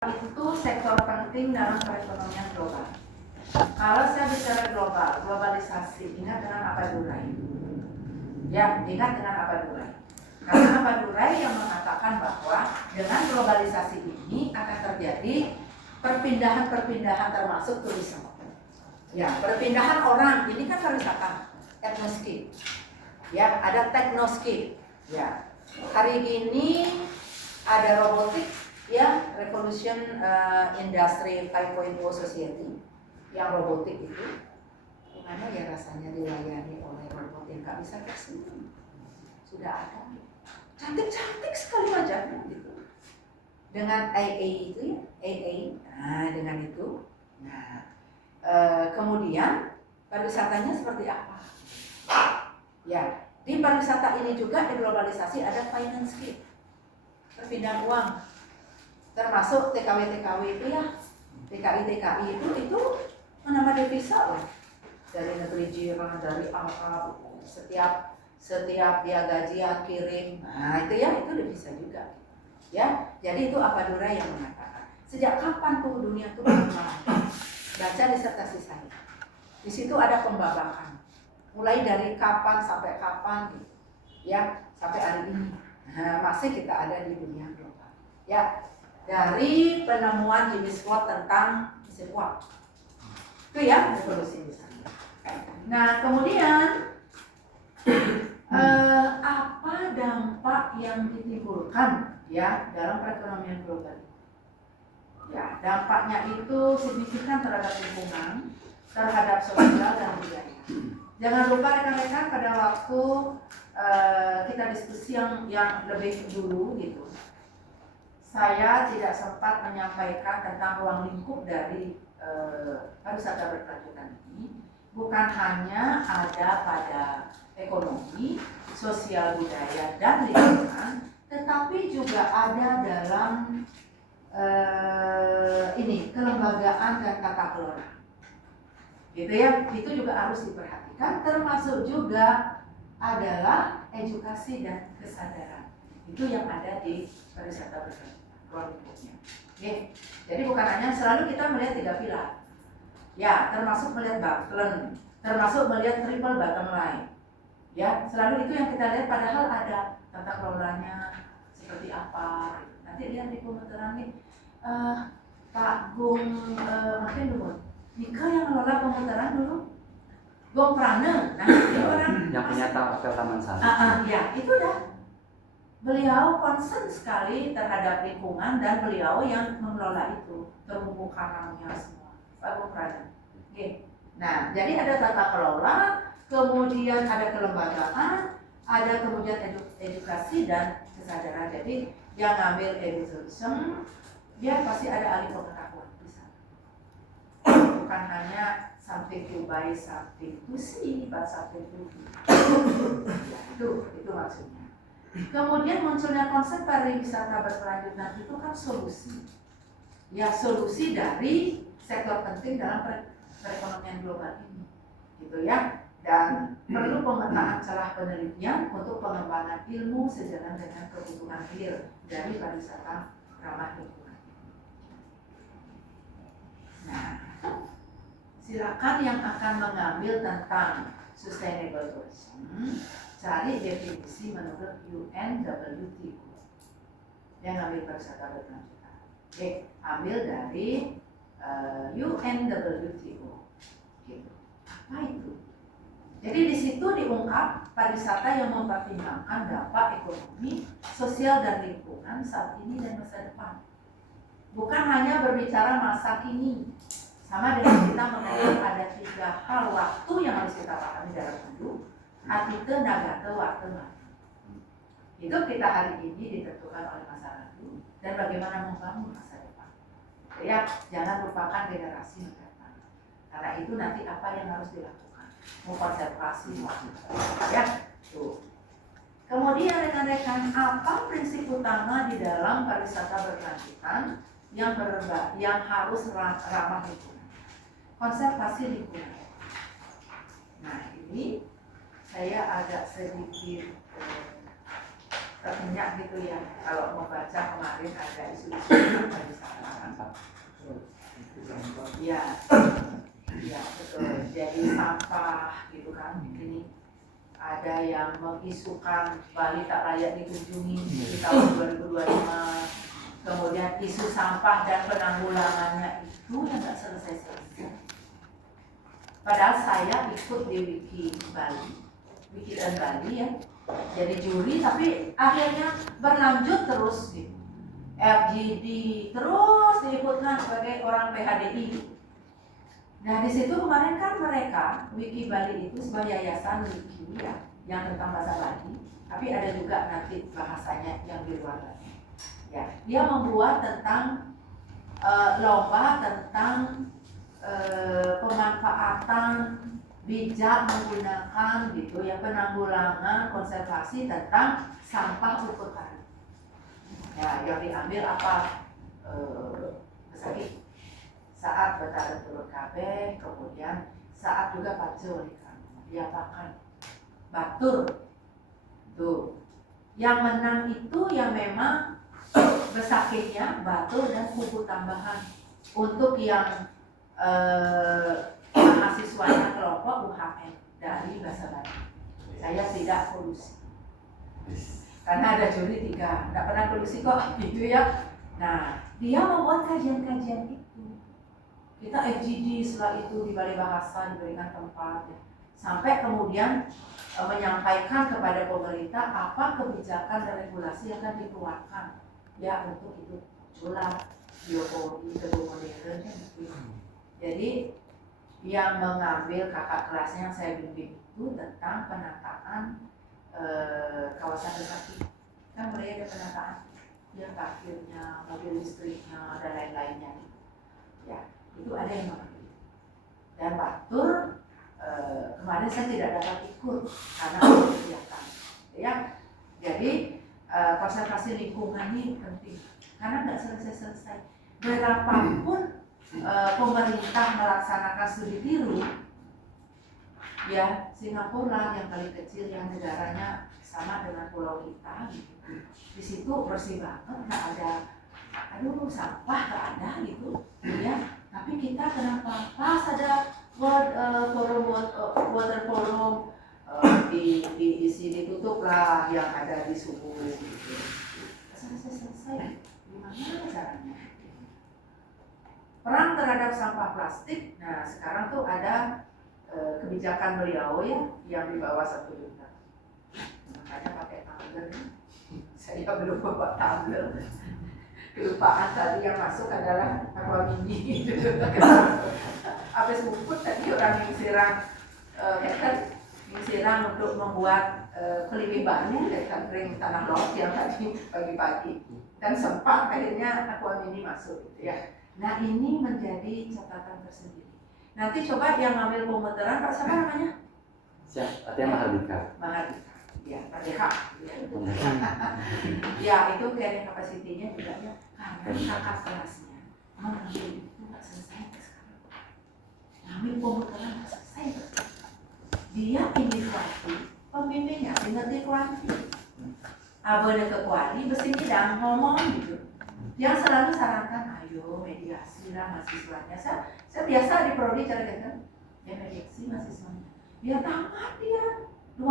itu sektor penting dalam perekonomian global. Kalau saya bicara global, globalisasi, ingat dengan apa Durai? Ya, ingat dengan apa Durai? Karena apa Durai yang mengatakan bahwa dengan globalisasi ini akan terjadi perpindahan-perpindahan termasuk turisme. Ya, perpindahan orang, ini kan pariwisata, teknoscape. Ya, ada teknoscape. Ya, hari ini ada robotik. Ya, Revolution Industry 5.0 Society yang robotik itu gimana ya rasanya dilayani oleh robot yang gak bisa tersenyum. Sudah ada cantik-cantik sekali wajahnya gitu dengan AA itu ya, AA. Nah, dengan itu kemudian pariwisatanya seperti apa ya. Di pariwisata ini juga di globalisasi ada finance kit, perpindahan uang, termasuk TKW itu ya, TKI itu menambah devisa lah dari negeri jiran, dari Arab, setiap dia gajian kirim, nah itu ya, itu devisa juga ya. Jadi itu apa Durai yang mengatakan sejak kapan tuh dunia tuh berkembang. Baca disertasi saya, di situ ada pembabakan mulai dari kapan sampai kapan gitu ya, sampai hari ini. Nah, masih kita ada di dunia global ya, dari penemuan James Watt tentang mesin uap itu ya, revolusi misalnya. Nah kemudian apa dampak yang ditimbulkan ya dalam perekonomian global? Ya, dampaknya itu signifikan terhadap lingkungan, terhadap sosial dan budaya. Jangan lupa rekan-rekan, pada waktu kita diskusi yang lebih dulu gitu, saya tidak sempat menyampaikan tentang ruang lingkup dari pariwisata berkelanjutan ini. Bukan hanya ada pada ekonomi, sosial budaya dan lingkungan, tetapi juga ada dalam kelembagaan dan tata kelola. Gitu ya, itu juga harus diperhatikan. Termasuk juga adalah edukasi dan kesadaran. Itu yang ada di pariwisata berkelanjutan. Oke, jadi bukan hanya selalu kita melihat 3 pilar. Ya, termasuk melihat Barclay, termasuk melihat triple bottom line. Ya, selalu itu yang kita lihat, padahal ada tata kelolanya seperti apa. Nanti lihat di pemutaran nih, Pak Gung makin dulu. Nika yang ngelola pemutaran dulu, Gung Prane. Nah, itu orang yang punya hotel Taman Sari. Ya, itu dah. Beliau concern sekali terhadap lingkungan dan beliau yang mengelola itu, terumbu karangnya semua. Pak Gung Prane. Oke. Nah, jadi ada tata kelola, kemudian ada kelembagaan, ada kemudian edukasi dan kesadaran. Jadi yang ngambil edukasism, dia pasti ada ahli pengetahuan di sana. Bukan hanya something to buy, something to see, but something to do. Ya, itu maksudnya. Kemudian munculnya konsep pariwisata berkelanjutan itu kan solusi. Ya, solusi dari sektor penting dalam perekonomian global ini. Gitu ya. Dan perlu pemetaan celah penelitian untuk pengembangan ilmu sejalan dengan kebutuhan real dari pariwisata ramah lingkungan. Nah, silakan yang akan mengambil tentang sustainable tourism, cari definisi menurut UNWTO yang ambil pariwisata berkelanjutan. Oke, ambil dari UNWTO. Gitu. Apa itu? Jadi di situ diungkap pariwisata yang mempertimbangkan dampak ekonomi, sosial dan lingkungan saat ini dan masa depan. Bukan hanya berbicara masa kini. Sama dengan kita mengenai ada 3 hal waktu yang harus kita pahami dalam hidup. Atite, nagate, waktu mati. Itu kita hari ini ditentukan oleh masa lalu dan bagaimana membangun masa depan. Ya, jangan lupakan generasi mendatang. Karena itu nanti apa yang harus dilakukan? Mengkonservasi waktu. Ya, tuh. Kemudian rekan-rekan, apa prinsip utama di dalam pariwisata berkelanjutan yang harus ramah lingkungan? Konservasi lingkungan. Nah, ini saya agak sedikit terkenyak gitu ya. Kalau membaca kemarin ada isu-isu yang di sana. Iya, iya betul. Jadi sampah gitu kan. Ini ada yang mengisukan Bali tak layak dikunjungi di tahun 2025. Kemudian isu sampah dan penanggulangannya itu yang nggak selesai-selesai. Padahal saya ikut di Wiki Bali, Wiki dan Bali ya. Jadi juri, tapi akhirnya berlanjut terus gitu. FGD terus diikutkan sebagai orang PHDI. Nah di situ kemarin kan mereka Wiki Bali itu sebuah yayasan wiki ya, yang tentang bahasa Bali, tapi ada juga nanti bahasanya yang di luar Bali. Ya, dia membuat tentang lomba tentang pemanfaatan bijak menggunakan gitu ya, penanggulangan konservasi tentang sampah ukur kali. Ya, yang diambil apa besaki saat bertahan turun kabeh, kemudian saat juga pacul diapakan batur tuh. Yang menang itu yang memang besakinya batur dan kubu tambahan. Untuk yang mahasiswanya kelompok UHM dari bahasa Bali. Saya tidak kolusi. Karena ada juri 3, tidak pernah kolusi kok gitu ya. Nah, dia membuat kajian-kajian itu. Kita FGD setelah itu di Balai Bahasa diberikan tempat ya. Sampai kemudian menyampaikan kepada pemerintah apa kebijakan dan regulasi yang akan dikeluarkan ya untuk itu muncullah biopori kedua modern gitu. Jadi yang mengambil kakak kelasnya yang saya bimbing itu tentang penataan kawasan besaki. Kan mulai ada penataan ya, parkirnya, mobil listriknya dan lain-lainnya. Ya, itu ada yang mengambil. Dan batur kemarin saya tidak dapat ikut karena ada kegiatan. Ya, jadi konservasi lingkungan ini penting karena nggak selesai-selesai. Berapapun pemerintah melaksanakan studi tiru, ya Singapura yang paling kecil yang negaranya sama dengan pulau kita, gitu. Di situ bersih banget, nggak ada, aduh sampah nggak ada gitu, ya. Tapi kita kenapa pas ada water forum diisi ditutup lah yang ada di subuh, gitu. Selesai, gimana caranya? Perang terhadap sampah plastik. Nah sekarang tuh ada kebijakan beliau ya yang di bawah 1 juta. Makanya pakai tumbler. Saya belum bawa tumbler. Kelupaan tadi yang masuk adalah aqua mini. Habis ngumpul tadi orang siram untuk membuat pelipih baru dan kering tanah laut yang tadi pagi-pagi. Dan sempat akhirnya aqua mini masuk gitu ya. Nah ini menjadi catatan tersendiri. Nanti coba yang ngambil pemeteran Pak siapa namanya? Siap, artinya Mahardika. Mahardika, ya Merdeka. Ya itu carrying capacity-nya juga ya karena kakak kelasnya mengambil itu nggak selesai sekarang. Ngambil pemeteran nggak selesai. Dia inisiasi pembimbingnya ngerti kuanti. Abang ke kuali mesti tidak ngomong gitu. Yang selalu sarankan ayo mediasi lah mahasiswanya. Saya biasa di prodi cara ya mediasi mahasiswanya. Dia tamat dia 12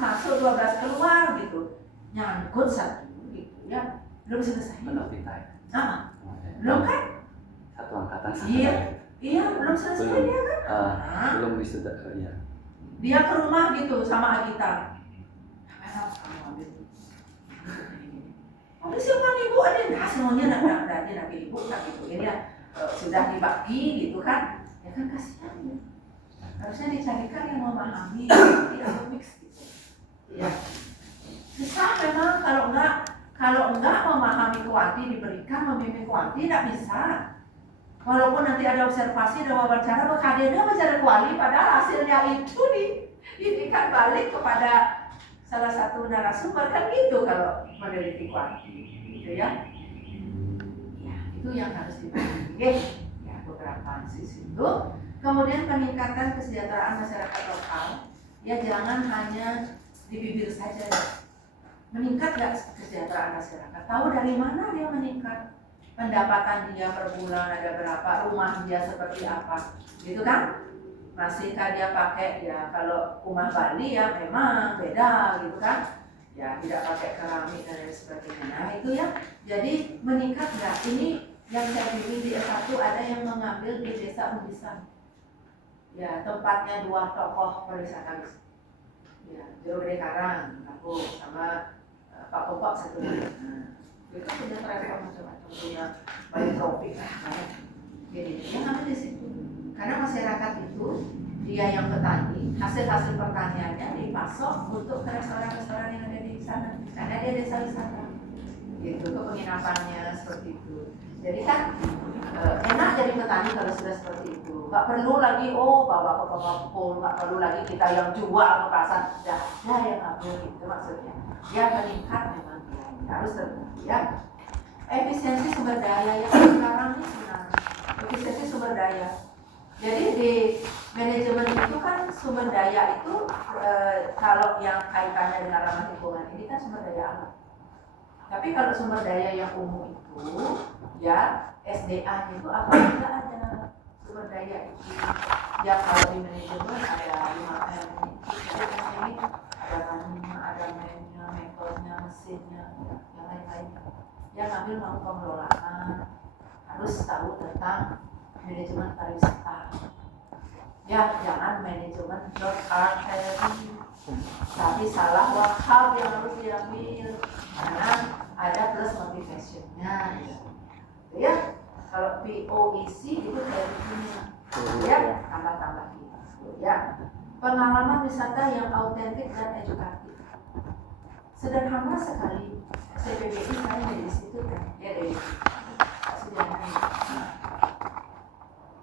masuk 12 keluar gitu. Nyangkut satu gitu ya. Belum selesai. Belum kita ya. Nah, belum kan? Satu angkatan. Iya belum selesai belum, dia kan? Belum wisuda ya. Dia ke rumah gitu sama Agita. Tapi siapa ibu ada semuanya nanti ibu tak gitu ini ya sudah dibagi gitu kan ya kan kasihan ya. Harusnya dicarikan yang memahami tidak mix gitu ya susah memang kalau enggak memahami kuanti diberikan membimbing kuanti tidak bisa walaupun nanti ada observasi dan wawancara hadirnya bicara kuali padahal hasilnya itu diindikan balik kepada salah satu narasumber kan gitu kalau meneliti kuanti gitu ya. Ya itu yang harus dipahami ya beberapa sisi itu. Kemudian peningkatan kesejahteraan masyarakat lokal ya jangan hanya di bibir saja ya. Meningkat nggak kesejahteraan masyarakat? Tahu dari mana dia meningkat? Pendapatan dia per bulan ada berapa? Rumah dia seperti apa? Gitu kan? Masihkah dia pakai ya kalau rumah Bali ya memang beda gitu kan? Ya tidak pakai keramik dan lain sebagainya. Nah itu ya. Jadi meningkat nggak? Ini yang saya bimbing di S1 ada yang mengambil di Desa Undisan. Ya tempatnya 2 tokoh pariwisata. Ya Jero Gede Karang, aku sama Pak Popok satu. Itu punya travel macam-macam, punya banyak tropik lah, banyak. Jadi dia ngambil di situ. Karena masyarakat itu dia yang petani, hasil-hasil pertaniannya dipasok untuk ke restoran-restoran yang ada di sana. Karena dia desa wisata. Gitu, ke penginapannya seperti itu. Jadi kan enak jadi petani kalau sudah seperti itu. Nggak perlu lagi bawa ke pengepul, nggak perlu lagi kita yang jual ke pasar. Sudah ada yang ngambil gitu maksudnya. Dia meningkat memang dia harus terbentuk ya. Efisiensi sumber daya yang sekarang ini sebenarnya efisiensi sumber daya. Jadi di manajemen itu kan sumber daya itu kalau yang kaitannya dengan ramah lingkungan ini kan sumber daya alam. Tapi kalau sumber daya yang umum itu ya SDA itu apa tidak ada sumber daya itu. Ya kalau di manajemen ada 5M ini ada bahannya, ada mainnya, metodenya, mesinnya, yang lain-lain. Yang ngambil mau pengelolaan harus tahu tentang manajemen pariwisata. Ya jangan manajemen arteri, tapi salah wahab yang harus diambil karena ada plus motivationnya. Ya kalau POEC itu tekniknya, ya tambah-tambah gitu. Ya pengalaman wisata yang autentik dan edukatif. Sederhana sekali. CPBI saya dari situ kan, ya dari sederhana.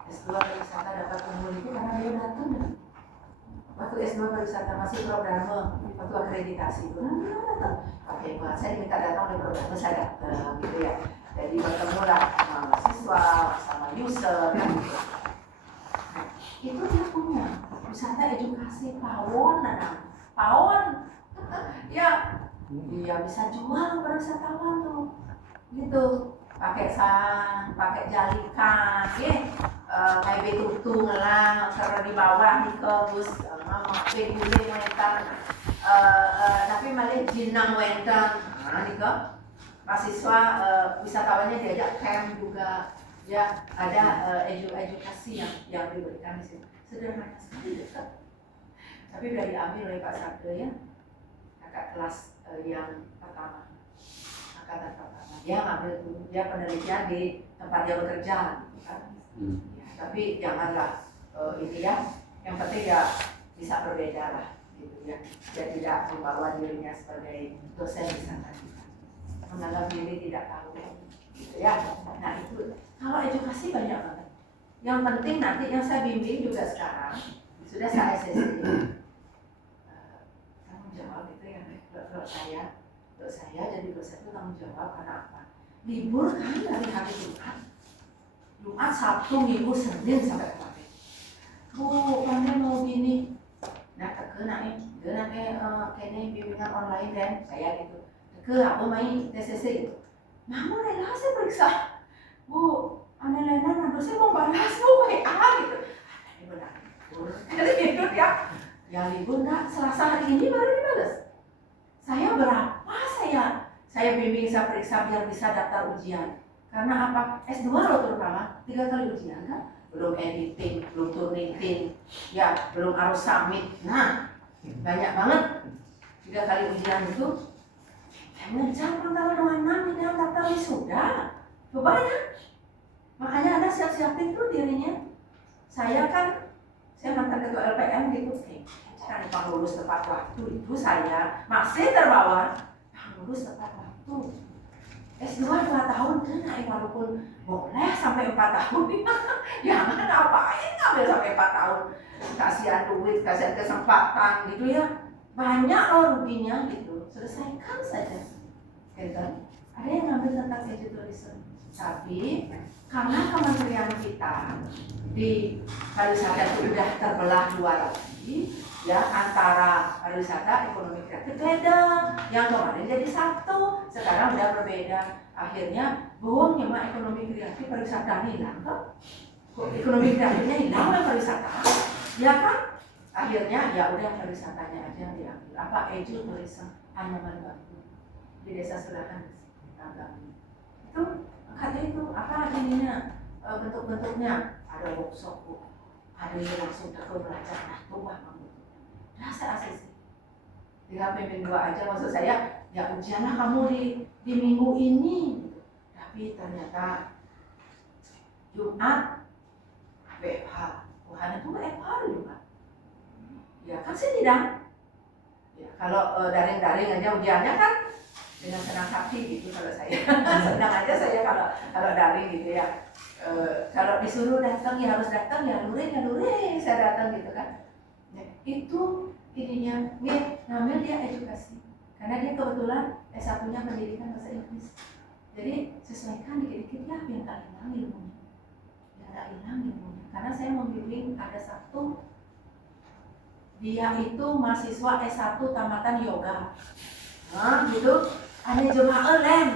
S2 pariwisata dapat unggul itu karena dia datang. Waktu S2 pariwisata masih program waktu akreditasi itu, datang. Oke, saya diminta datang oleh program, saya datang gitu ya. Jadi bertemulah sama mahasiswa, sama user kan gitu. Nah, itu dia punya wisata edukasi pawon, ya dia bisa jual ke wisatawan tuh, gitu. Pakai sang, pakai jalikan, kayak betutu ngelang, karena di bawah nih ke bus, beguling wentan, tapi malah jinang wentan, nih ke mahasiswa wisatawannya diajak camp juga, ya ada edukasi yang diberikan di sini. Sederhana sekali dekat, tapi sudah diambil oleh Pak Sabda ya, kakak kelas yang pertama, angkatan pertama. Dia ngambil dulu, dia penelitian di tempat dia bekerja, gitu kan. Ya, tapi janganlah ini ya, yang penting ya bisa berbeda lah, gitu ya. Dia tidak membawa dirinya sebagai dosen wisata, menganggap diri tidak tahu, gitu ya. Nah itu, kalau edukasi banyak banget. Yang penting nanti yang saya bimbing juga sekarang sudah saya SSC. Tanggung jawab itu yang untuk saya jadi dosen itu tanggung jawab karena apa? Libur kan dari hari Jumat, Sabtu, Minggu, Senin sampai kemarin. Bu, pandai mau gini. Nah, kena kene bimbingan online dan saya gitu. Aku main TCC gitu. Namun rela saya periksa. Bu, aneh Lena, saya mau balas bu, WA gitu. Ini benar. Jadi gitu ya. Ya libur enggak, Selasa hari ini baru dibalas. Saya berapa saya bimbing, saya periksa biar bisa daftar ujian. Karena apa? S2 loh terutama, 3 kali ujian kan? Belum editing, belum turnitin, ya belum harus summit. Nah, banyak banget 3 kali ujian itu. Ngejar tanggal 26 di dalam daftar wisuda. Coba ya. Makanya Anda siap-siapin tuh dirinya. Saya mantan ketua LPM gitu. Jangan lupa lulus tepat waktu, itu saya masih terbawa. Lulus tepat waktu. S2 2 tahun kena walaupun boleh sampai 4 tahun. Jangan ngapain ngambil sampai 4 tahun. Kasihan duit, kasihan kesempatan gitu ya. Banyak loh ruginya gitu. Selesaikan saja. Gitu. Ada yang ngambil tentang edutourism. Tapi karena kementerian kita di pariwisata itu sudah terbelah dua lagi, ya, antara pariwisata ekonomi kreatif beda, yang kemarin jadi satu, sekarang udah berbeda. Akhirnya bohongnya mah ekonomi kreatif pariwisata hilang kok. Ekonomi kreatifnya hilang oleh pariwisata, ya kan? Akhirnya ya udah pariwisatanya aja yang diambil. Apa edu turisme Anyaman Batu di desa Surahan itu ada itu apa ininya, bentuk-bentuknya ada workshop, ada yang langsung tekun belajar, nah tumah kamu rasa asisi tinggal pimpin dua aja. Maksud saya ya ujianlah kamu di minggu ini gitu. Tapi ternyata Jumat WFH, Tuhan itu WFH juga ya kan sidang ya. Kalau daring-daring aja ujiannya kan dengan senang hati gitu kalau saya senang aja saya kalau daring gitu ya. Kalau disuruh datang ya harus datang, ya luring saya datang gitu kan ya, itu ininya dia ngambil dia edukasi karena dia kebetulan S1 nya pendidikan bahasa Inggris, jadi sesuaikan dikit-dikit ya biar tak hilang ilmunya, karena saya membimbing ada satu dia itu mahasiswa S1 tamatan yoga, nah gitu ada jemaah lem,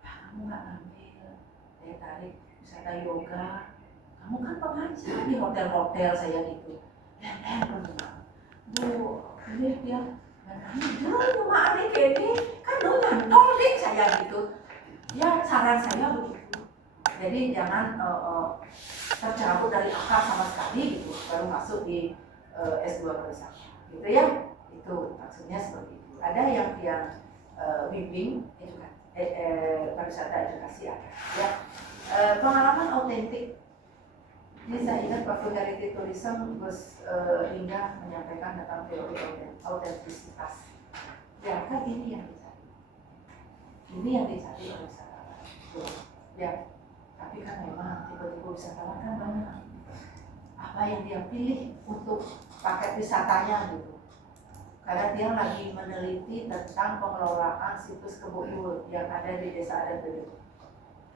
kamu nggak ambil saya tarik wisata yoga, kamu kan pengajar di hotel-hotel saya gitu, lem bu ini dia cuma aneh gini kan lu nyantol deh saya gitu ya, saran saya begitu. Jadi jangan tercerabut dari akar sama sekali gitu baru masuk di S2 pariwisata gitu ya, itu maksudnya seperti itu. Ada yang bimbing pariwisata edukasi ada ya. Pengalaman autentik ini saya ingat waktu Heritage Tourism Gus Indah menyampaikan tentang teori autentisitas ya kan, ini yang dicari oleh wisatawan ya. Tapi kan memang tipe-tipe wisatawan kan banyak, apa yang dia pilih untuk paket wisatanya gitu, karena dia lagi meneliti tentang pengelolaan situs Kebo Iwul yang ada di desa adat Beduk.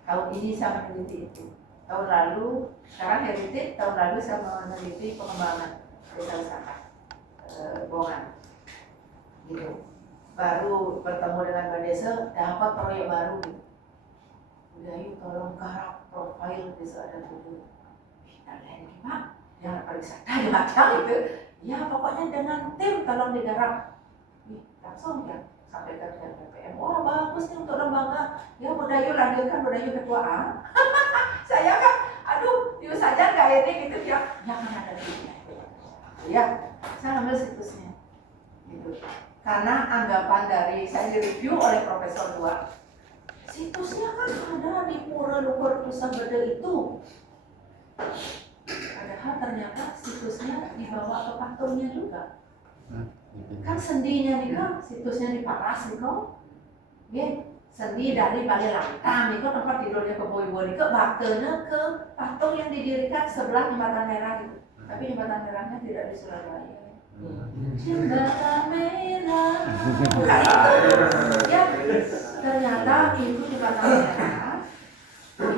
Tahun ini saya meneliti itu, tahun lalu, sekarang Heritage, tahun lalu saya meneliti pengembangan desa wisata Bongan gitu. Baru bertemu dengan Mbak Desa, dapat proyek baru gitu. Udah yuk tolong garap profil desa adat Beduk. Dan lain gimana? Jangan pariwisata macam gitu. Ya pokoknya dengan tim tolong digarap. Langsung ya sampaikan ke BPM. Wah bagus nih untuk lembaga. Ya Budayu lanjutkan, Budayu ketua A. Saya kan, aduh, yuk saja nggak ini gitu ya. Ya kan ada timnya. Ya, saya ambil situsnya. Gitu. Karena anggapan dari saya direview oleh Profesor 2. Situsnya kan ada di Pura Luhur Pusat Bede itu. Padahal ternyata situsnya dibawa ke patungnya juga. Kan sendinya nih kan, situsnya di Paras nih kok. Ya, sendi dari Balai Langkang itu tempat tidurnya ke Boy-Boy itu baktenya ke patung yang didirikan sebelah Jembatan Merah gitu. Tapi Jembatan Merahnya tidak di Surabaya. Jembatan Merah. Bukan itu. Ya, ternyata itu Jembatan Merah.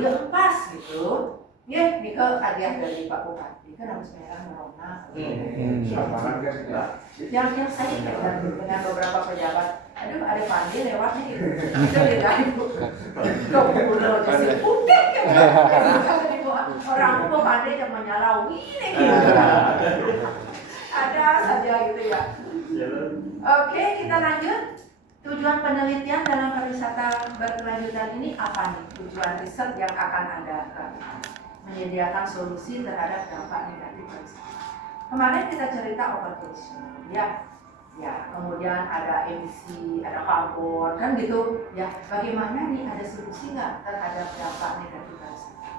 Dia pas gitu. Ya, Niko hadiah dari Pak Bupati kan harus merah merona. Yang saya pegang dengan beberapa pejabat. Aduh, ada Pandi lewat nih gitu. Itu dia ibu. Kok pulau jadi putih kan? Orang mau Pandi yang menyalawi nih gitu. Ada saja gitu ya. Oke, kita lanjut. Tujuan penelitian dalam pariwisata berkelanjutan ini apa nih? Tujuan riset yang akan Anda lakukan. Menyediakan solusi terhadap dampak negatif pariwisata. Kemarin kita cerita overtourism, ya, kemudian ada emisi, ada karbon, kan gitu, ya. Bagaimana nih ada solusi nggak terhadap dampak negatif pariwisata?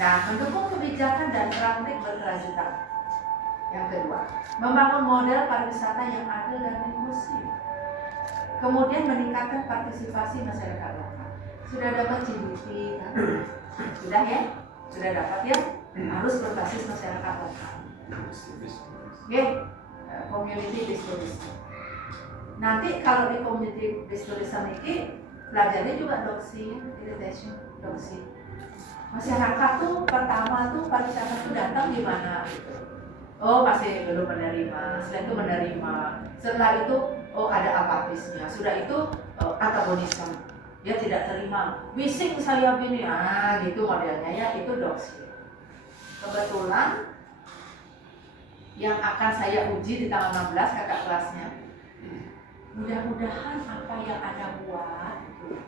Nah, mendukung kebijakan dan praktik berkelanjutan. Yang kedua, membangun model pariwisata yang adil dan inklusif. Kemudian meningkatkan partisipasi masyarakat lokal. Sudah dapat GDP, kan? Sudah ya? Sudah dapat ya? Harus berbasis masyarakat lokal. Oke, community based tourism. Nanti kalau di community based tourism ini Belajarnya juga doxin, irritation, doxin. Masyarakat tuh pertama tuh pariwisata tuh datang gimana gitu. Oh masih belum menerima, setelah itu menerima, setelah itu oh ada apatisnya, sudah itu antagonisme, dia tidak terima, bising saya gini, gitu modelnya ya, itu doxin. Kebetulan yang akan saya uji di tanggal 16 kakak kelasnya, mudah-mudahan apa yang Anda buat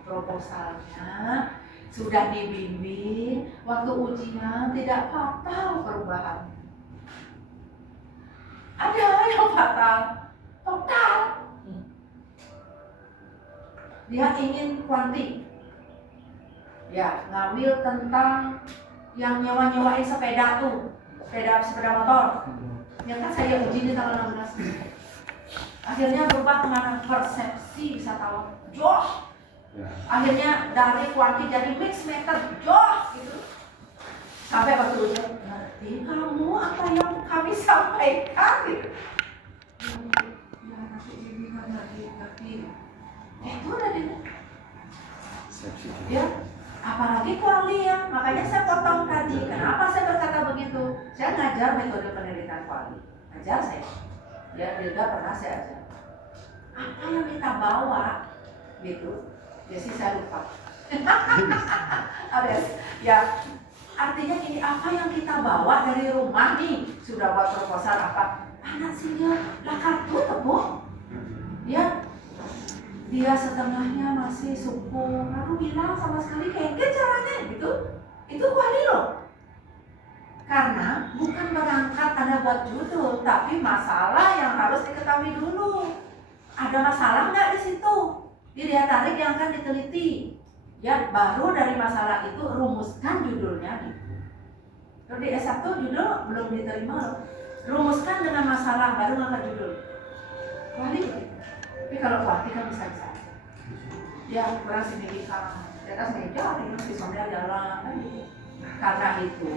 proposalnya sudah dibimbing, waktu ujian tidak fatal perubahan. Ada yang fatal, total. Dia ingin kuanti, ya ngambil tentang yang nyewa-nyewain sepeda tuh, sepeda motor. Yang kan saya uji di tanggal 16. Akhirnya berubah kemana? Persepsi wisatawan, joh. Akhirnya dari kuanti jadi mix method, joh gitu. Sampai waktu itu, ngerti kamu apa yang kami sampaikan gitu. Ya nanti bimbingan ngerti. Itu udah di. Ya, apalagi kuali ya. Makanya saya potong tadi. Kenapa saya berkata begitu? Saya ngajar metode penelitian kuali. Ajar saya. Ya, juga pernah saya ajar. Apa yang kita bawa gitu. Ya sih saya lupa. Alias, ya artinya gini, apa yang kita bawa dari rumah nih, sudah buat proposal apa, anak sini lah kartu tepuk, ya dia setengahnya masih suku, lalu bilang sama sekali kayak caranya gitu, itu kuali loh. Karena bukan berangkat Anda buat judul, tapi masalah yang harus diketahui dulu. Ada masalah nggak di situ? Dia tarik yang akan diteliti. Ya, baru dari masalah itu rumuskan judulnya. Kalau di S1 judul belum diterima loh. Rumuskan dengan masalah baru ngangkat judul. Kuali begitu. Tapi kalau kuanti kan bisa-bisa. Ya, kurang signifikan. Di atas meja ada yang siswanya jalan kan gitu. Karena itu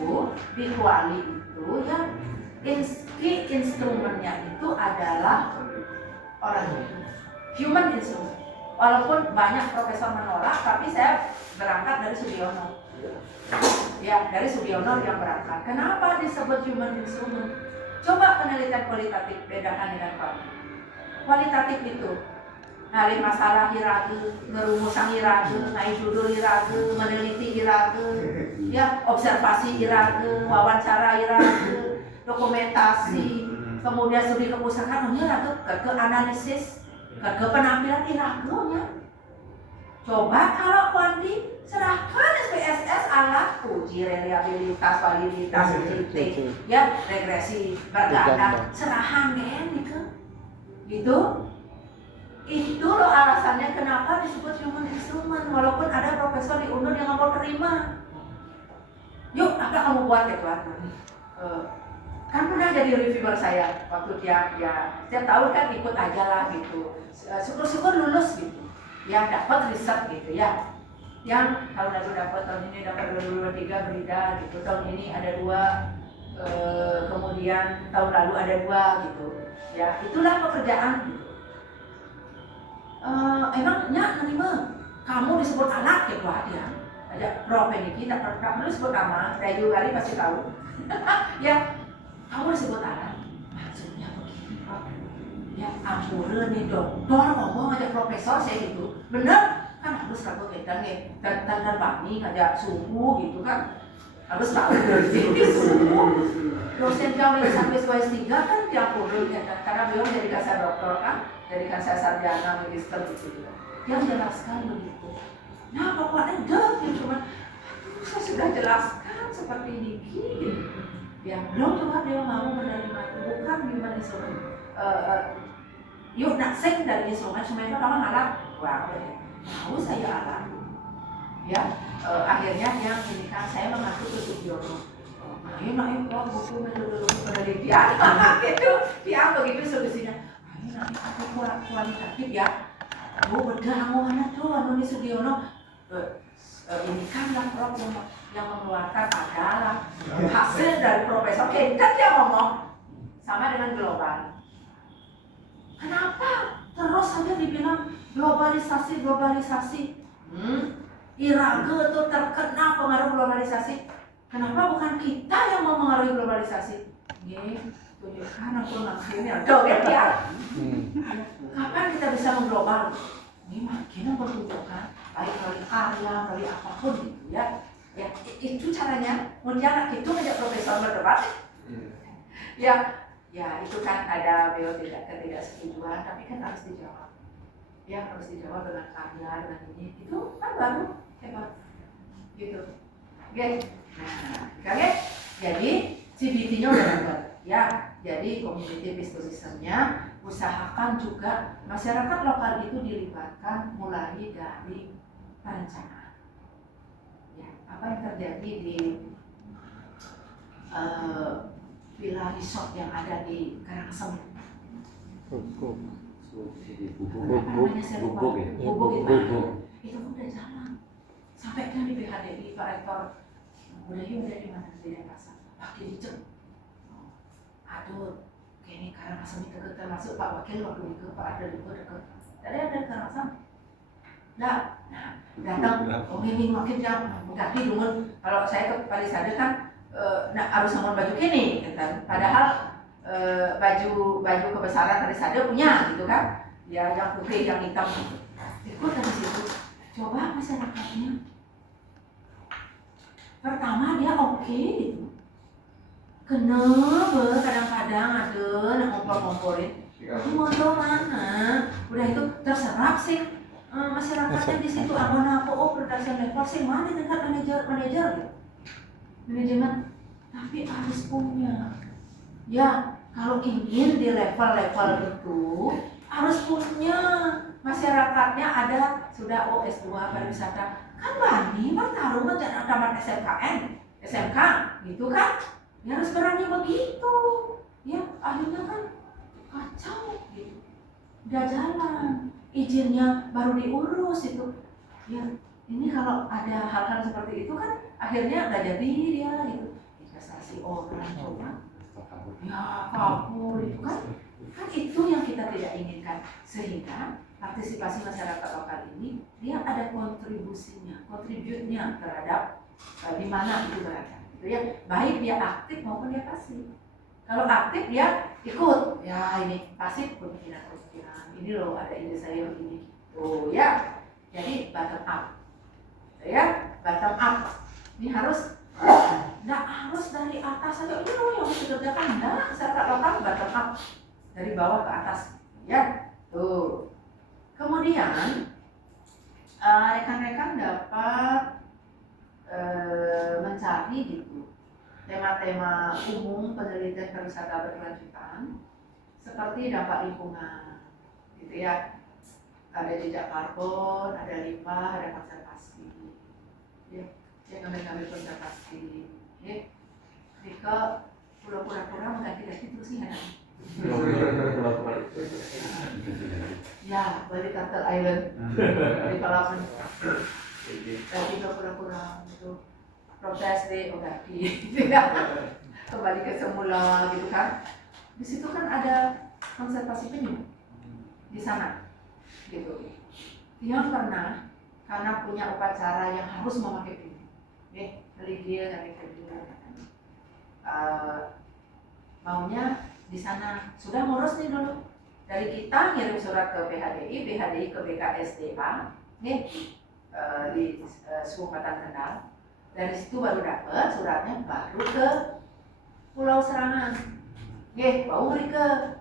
di kuali itu ya key instrumennya itu adalah orang human instrument. Walaupun banyak profesor menolak, tapi saya berangkat dari Sugiono. Ya, dari Sugiono yang berangkat. Kenapa disebut human instrument? Coba penelitian kualitatif bedakan dengan kualitatif. Kualitatif itu nyari masalah irage, ngerumusan irage, naik judul irage, meneliti irage, ya observasi irage, wawancara irage, dokumentasi, kemudian studi kepustakaan, irage, ke analisis, ke penampilan irage-nya. Coba kalau kuanti serahkan SPSS alat uji reliabilitas, validitas, uji ya regresi berdata, serahan gitu. Itu loh alasannya kenapa disebut human instrument, walaupun ada profesor di UNUR yang nggak mau terima. Yuk, apa kamu buat ya Tuhan? Kan pernah jadi reviewer saya waktu dia setiap tahun kan ikut aja lah gitu. Syukur-syukur lulus gitu. Ya dapat riset gitu ya. Yang tahun lalu dapat, tahun ini dapat 2023 berida gitu. Tahun ini ada 2, kemudian tahun lalu ada 2 gitu. Ya itulah pekerjaan gitu. Emangnya nerima kamu disebut anak gitu aja. Ada Prof ini kita perlu sebut nama, saya juga kali pasti tahu. Ya, kamu disebut anak. Maksudnya begini Prof. Ya ampun nih dokter ngomong aja profesor saya gitu. Bener kan harus ragu kita nih dan bani ngajak suhu gitu kan. Harus tahu dari suhu. Dosen kami sampai S3 kan tiap bulan ya kan, karena beliau jadi kasar dokter kan. Jadikan saya sarjana magister gitu. Dia menjelaskan begitu. Nah pokoknya dia cuma, saya sudah jelaskan seperti ini gini. Ya belum juga dia mau menerima itu, bukan human instrument. Yuk nakseng dari instrumen itu kamu ngalah. Wah, tahu saya alat. Ya, akhirnya yang ini kan saya mengaku ke Sugiono. Ayo buku metodologi penelitian. Gitu, dia begitu solusinya. Nanti aku kualitatif ya. Oh bedah kamu anak tuh anu di Sugiono. Ini kan lah Prof yang mengeluarkan adalah hasil dari profesor. Oke, kan dia ngomong sama dengan global. Kenapa terus saja dibilang globalisasi? Iraga itu terkena pengaruh globalisasi. Kenapa bukan kita yang memengaruhi globalisasi? Tunjukkan aku ngakuinnya dong ya. Kapan kita bisa mengglobal? Ini makin mempertunjukkan baik melalui karya, melalui apapun gitu ya. Ya itu caranya. Kemudian itu menjadi profesor berdebat. Ya itu kan ada ketidaksetujuan, tapi kan harus dijawab. Ya harus dijawab dengan karya, dengan ini. Itu kan baru hebat. Gitu. Oke. Nah, oke. Jadi CBT-nya udah dapat. Ya, jadi community disposition-nya usahakan juga masyarakat lokal itu dilibatkan mulai dari perencanaan. Ya, apa yang terjadi di villa resort yang ada di Karangasem? Bubuk itu udah jalan sampai kan di PHDI Pak Rektor udah di mana di Denpasar pakai dicek. Aduh, kayaknya Karangasem itu termasuk Pak Wakil waktu itu Pak ada juga dekat. Tadi ada Karangasem. Nah, datang, ini makin jam, ganti dulu. Kalau saya ke Palisade kan, harus sama baju kini, kan? Padahal baju kebesaran Palisade punya, gitu kan? Ya, yang putih, yang hitam. Ikut dari situ. Coba masyarakatnya. Pertama dia oke, gitu. Kenapa kadang-kadang ada yang ngompor-ngomporin? Itu motor mana? Udah itu terserap sih masyarakatnya di situ. Apa production level sih mana tingkat manajer manajemen. Tapi harus punya. Ya kalau ingin di level-level itu harus punya masyarakatnya ada sudah S2 pariwisata kan Bani bertarung dengan tamat SMK gitu kan. Ya harus berani begitu. Ya akhirnya kan kacau gitu. Udah jalan, izinnya baru diurus itu. Ya ini kalau ada hal-hal seperti itu kan akhirnya nggak jadi dia gitu. Investasi orang coba. Ya kabur itu kan. Kan itu yang kita tidak inginkan. Sehingga partisipasi masyarakat lokal ini dia ada kontribusinya, kontributnya terhadap di mana itu berada. Ya, baik dia aktif maupun dia pasif. Kalau aktif dia ikut, ya ini pasif kemungkinan ini loh ada ide saya begini, tuh ya. Jadi bottom up, ya bottom up. Ini harus nggak harus dari atas saja ini loh yang harus dikerjakan, nggak masyarakat lokal bottom up dari bawah ke atas, ya tuh. Kemudian rekan-rekan dapat mencari gitu tema-tema umum penelitian pariwisata berkelanjutan seperti dampak lingkungan gitu ya, ada jejak karbon, ada limbah, ada konservasi ya, ngambil konservasi ya, jika pulau pura-pura mengganti-ganti terus ya ya, balik Turtle Island di Palawan tadi pura-pura itu protes deh, ganti kembali ke semula gitu kan. Di situ kan ada konservasi penyu di sana gitu. Yang pernah karena punya upacara yang harus memakai penyu, religil dan religil, maunya di sana sudah ngurus nih dulu. Dari kita ngirim surat ke PHDI ke BKSDA, di Sumbatan Kendal. Dari situ baru dapat suratnya baru ke Pulau Serangan. Bau Rike.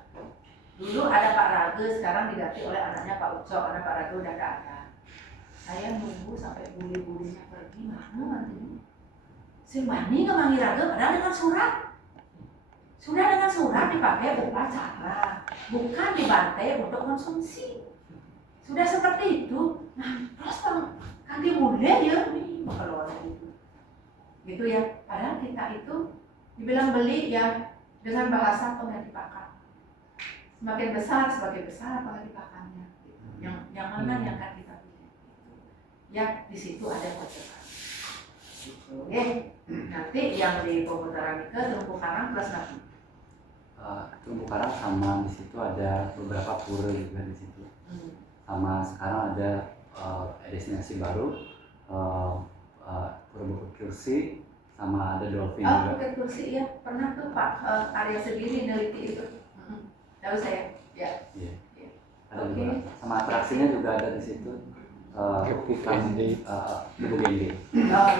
Dulu ada Pak Rage, sekarang diganti oleh anaknya Pak Ucok, karena Pak Rage udah gak ada. Saya nunggu sampai buli-bulinya pergi, mana nanti? Si Bani ngemanggil Rage padahal dengan surat. Sudah dengan surat dipakai upacara, bukan dibantai untuk konsumsi. Sudah seperti itu. Nah, terus kan dimulai ya nih kalau ada itu. Gitu ya. Padahal kita itu dibilang beli ya dengan bahasa pengganti pakan. Semakin besar pengganti pakannya. Yang mana yang akan kita pilih? Ya di situ ada konservasi. Oke. Nanti yang di Pemutaran ke terumbu karang plus nabi. Terumbu karang sama di situ ada beberapa pura juga di situ. Sama sekarang ada destinasi baru, Pura Bukit Kursi, sama ada dolphin Oh, juga. Bukit Kursi ya, pernah tuh Pak Arya sendiri neliti itu. Tahu saya, ya. Iya. Iya. Ada Oke. juga, sama atraksinya juga ada di situ. Gepuk Ende. Gepuk Ende. Oh.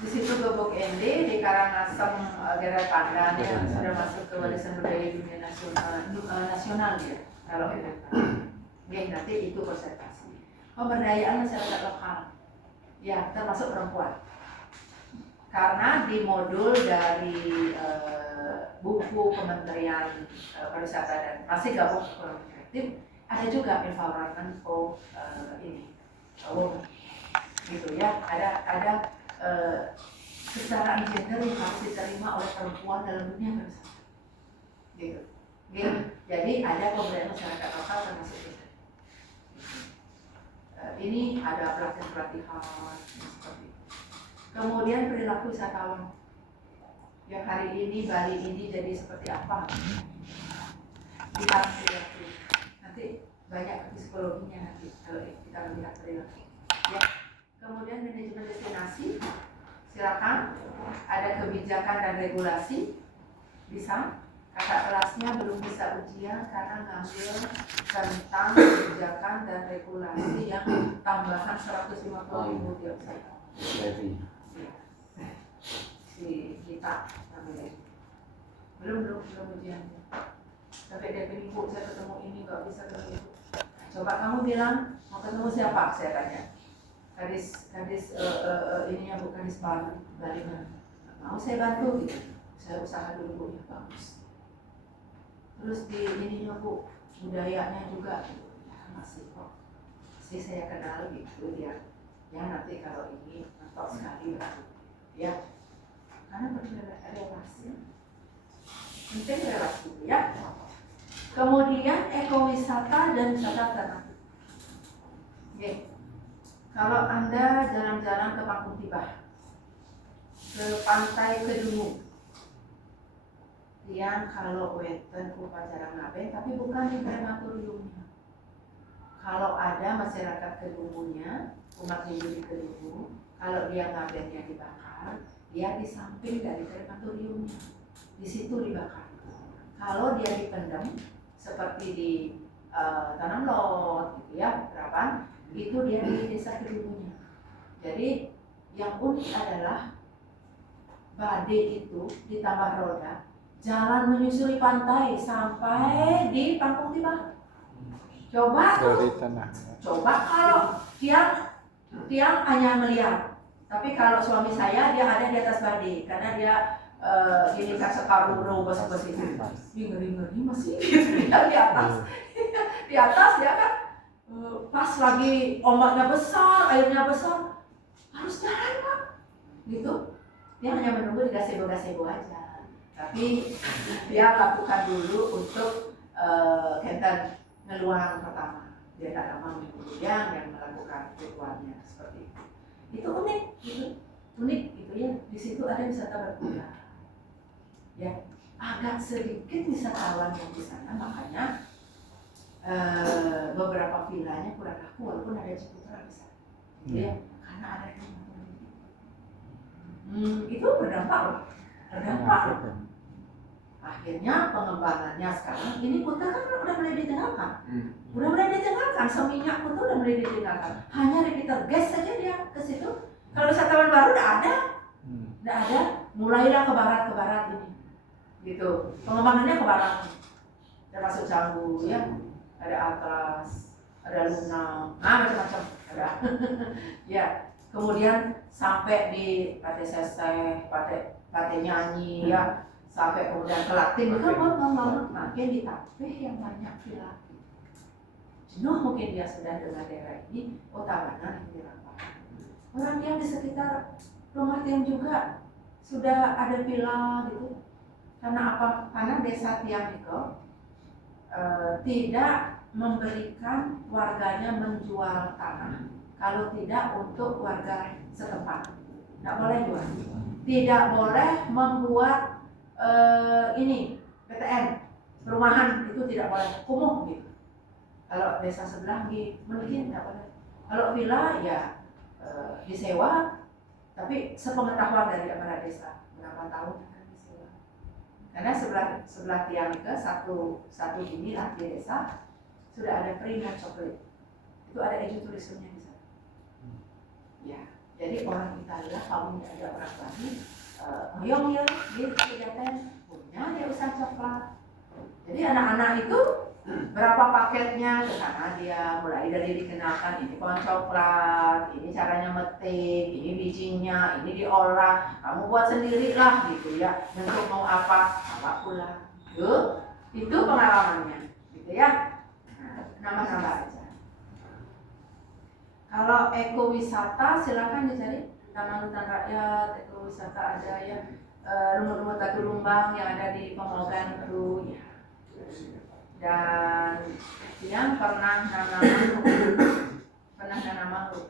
Di situ Gobok Ende di Karangasem, Geret Pandan ya, sudah masuk ke warisan budaya dunia nasional ya. Kalau Geret Pandan. Oke, nanti itu konservasi. Pemberdayaan masyarakat lokal, ya termasuk perempuan. Karena di modul dari buku Kementerian Pariwisata dan masih gabung ekonomi kreatif, ada juga environment for women, gitu ya. Ada kesetaraan gender yang harus diterima oleh perempuan dalam dunia pariwisata, gitu. Jadi ada pemberdayaan masyarakat lokal termasuk itu. Ini ada pelatihan seperti itu. Kemudian perilaku wisatawan. Yang hari ini Bali ini jadi seperti apa? Lihat perilaku. Nanti banyak psikologinya nanti kalau kita melihat perilaku. Ya. Kemudian manajemen destinasi. Silakan. Ada kebijakan dan regulasi. Bisa. Kakak kelasnya belum bisa ujian karena ngambil tentang kebijakan dan regulasi yang tambahan 150.000 tiap tahun. Si kita namanya belum ujiannya. Sampai dia bilang, "Bu, saya ketemu ini nggak bisa ketemu itu." Coba kamu bilang mau ketemu siapa? Saya tanya. Kadis ininya bukan di Bali mana? Mau saya bantu gitu. Saya usaha dulu Bu, ya bagus. Terus di ininya Bu, budayanya juga ya, masih kok. Masih saya kenal gitu dia. Ya nanti kalau ini mentok sekali baru. Ya. Karena relasi. Penting relasi ya. Kemudian ekowisata dan wisata alternatif. Oke. Kalau Anda jalan-jalan ke Pangkung Tibah, ke pantai Kedungu, yang kalau weten upacara ngaben tapi bukan di krematoriumnya. Kalau ada masyarakat Kedungunya, umat Hindu di Kedungu, kalau dia ngabennya dibakar, dia di samping dari krematoriumnya, di situ dibakar. Kalau dia dipendam seperti di Tanam Lot, gitu ya, Harapan, itu dia di desa Kedungunya. Jadi yang unik adalah badai itu ditambah roda, jalan menyusuri pantai sampai di Pangkung Tibah. Coba tuh, coba kalau tiang hanya melihat, tapi kalau suami saya dia ada di atas badai karena dia gini kan sekarung bos itu, ngeri masih gitu dia di atas, di atas dia kan pas lagi ombaknya besar, airnya besar, harus jalan Pak, gitu. Dia hanya menunggu di gazebo aja, tapi dia lakukan dulu untuk kenten ngeluang pertama. Dia tak lama kemudian yang melakukan ritualnya seperti itu. Itu unik, gitu ya. Di situ ada wisata berkuda. Ya, agak sedikit wisatawan yang di sana, makanya beberapa vilanya kurang laku walaupun ada Ciputra di sana. Ya, karena ada yang itu berdampak. Akhirnya pengembangannya sekarang ini Kuta kan udah mulai ditinggalkan. Seminyak Kuta udah mulai ditinggalkan. Hanya repeater gas saja dia ke situ. Kalau wisatawan baru udah ada. Mulailah ke barat ini. Gitu. Pengembangannya ke barat. Termasuk Canggu ya. Ada Atlas, ada Luna, macam-macam ada. Ya. Kemudian sampai di Pate Seseh, Pate Nyanyi ya. Sampai kemudian ke Latin, makin ditapih yang banyak laki. Jenuh mungkin dia sudah dengan daerah ini, Tabanan yang dirapat. Orang yang di sekitar rumah Tiang juga sudah ada villa gitu. Karena apa? Karena desa Tiang itu tidak memberikan warganya menjual tanah kalau tidak untuk warga setempat. Tidak boleh jual. Tidak boleh membuat ini PTN perumahan, itu tidak boleh, kumuh gitu. Kalau desa sebelah di memiliki tidak boleh. Kalau villa ya disewa, tapi sepengetahuan dari kepala desa berapa tahun akan disewa. Karena sebelah tiang itu satu ini lah di desa sudah ada Prima Coklat. Itu ada ekoturismenya di sana. Ya, jadi orang Italia kalau tidak ada orang Bali, oyong ya, dia kegiatan punya dia usaha coklat. Jadi anak-anak itu berapa paketnya ke sana dia mulai dari dikenalkan ini pohon coklat, ini caranya metik, ini bijinya, ini diolah, kamu buat sendiri lah gitu ya. Bentuk mau apa pula. Itu pengalamannya, gitu ya. Nah, nama-nama aja. Kalau ekowisata silakan dicari Taman Hutan Rakyat, ekowisata ada ya, lumut-lumut batu lumbang yang ada di Pemogan itu ya. Dan yang pernah nanam mangrove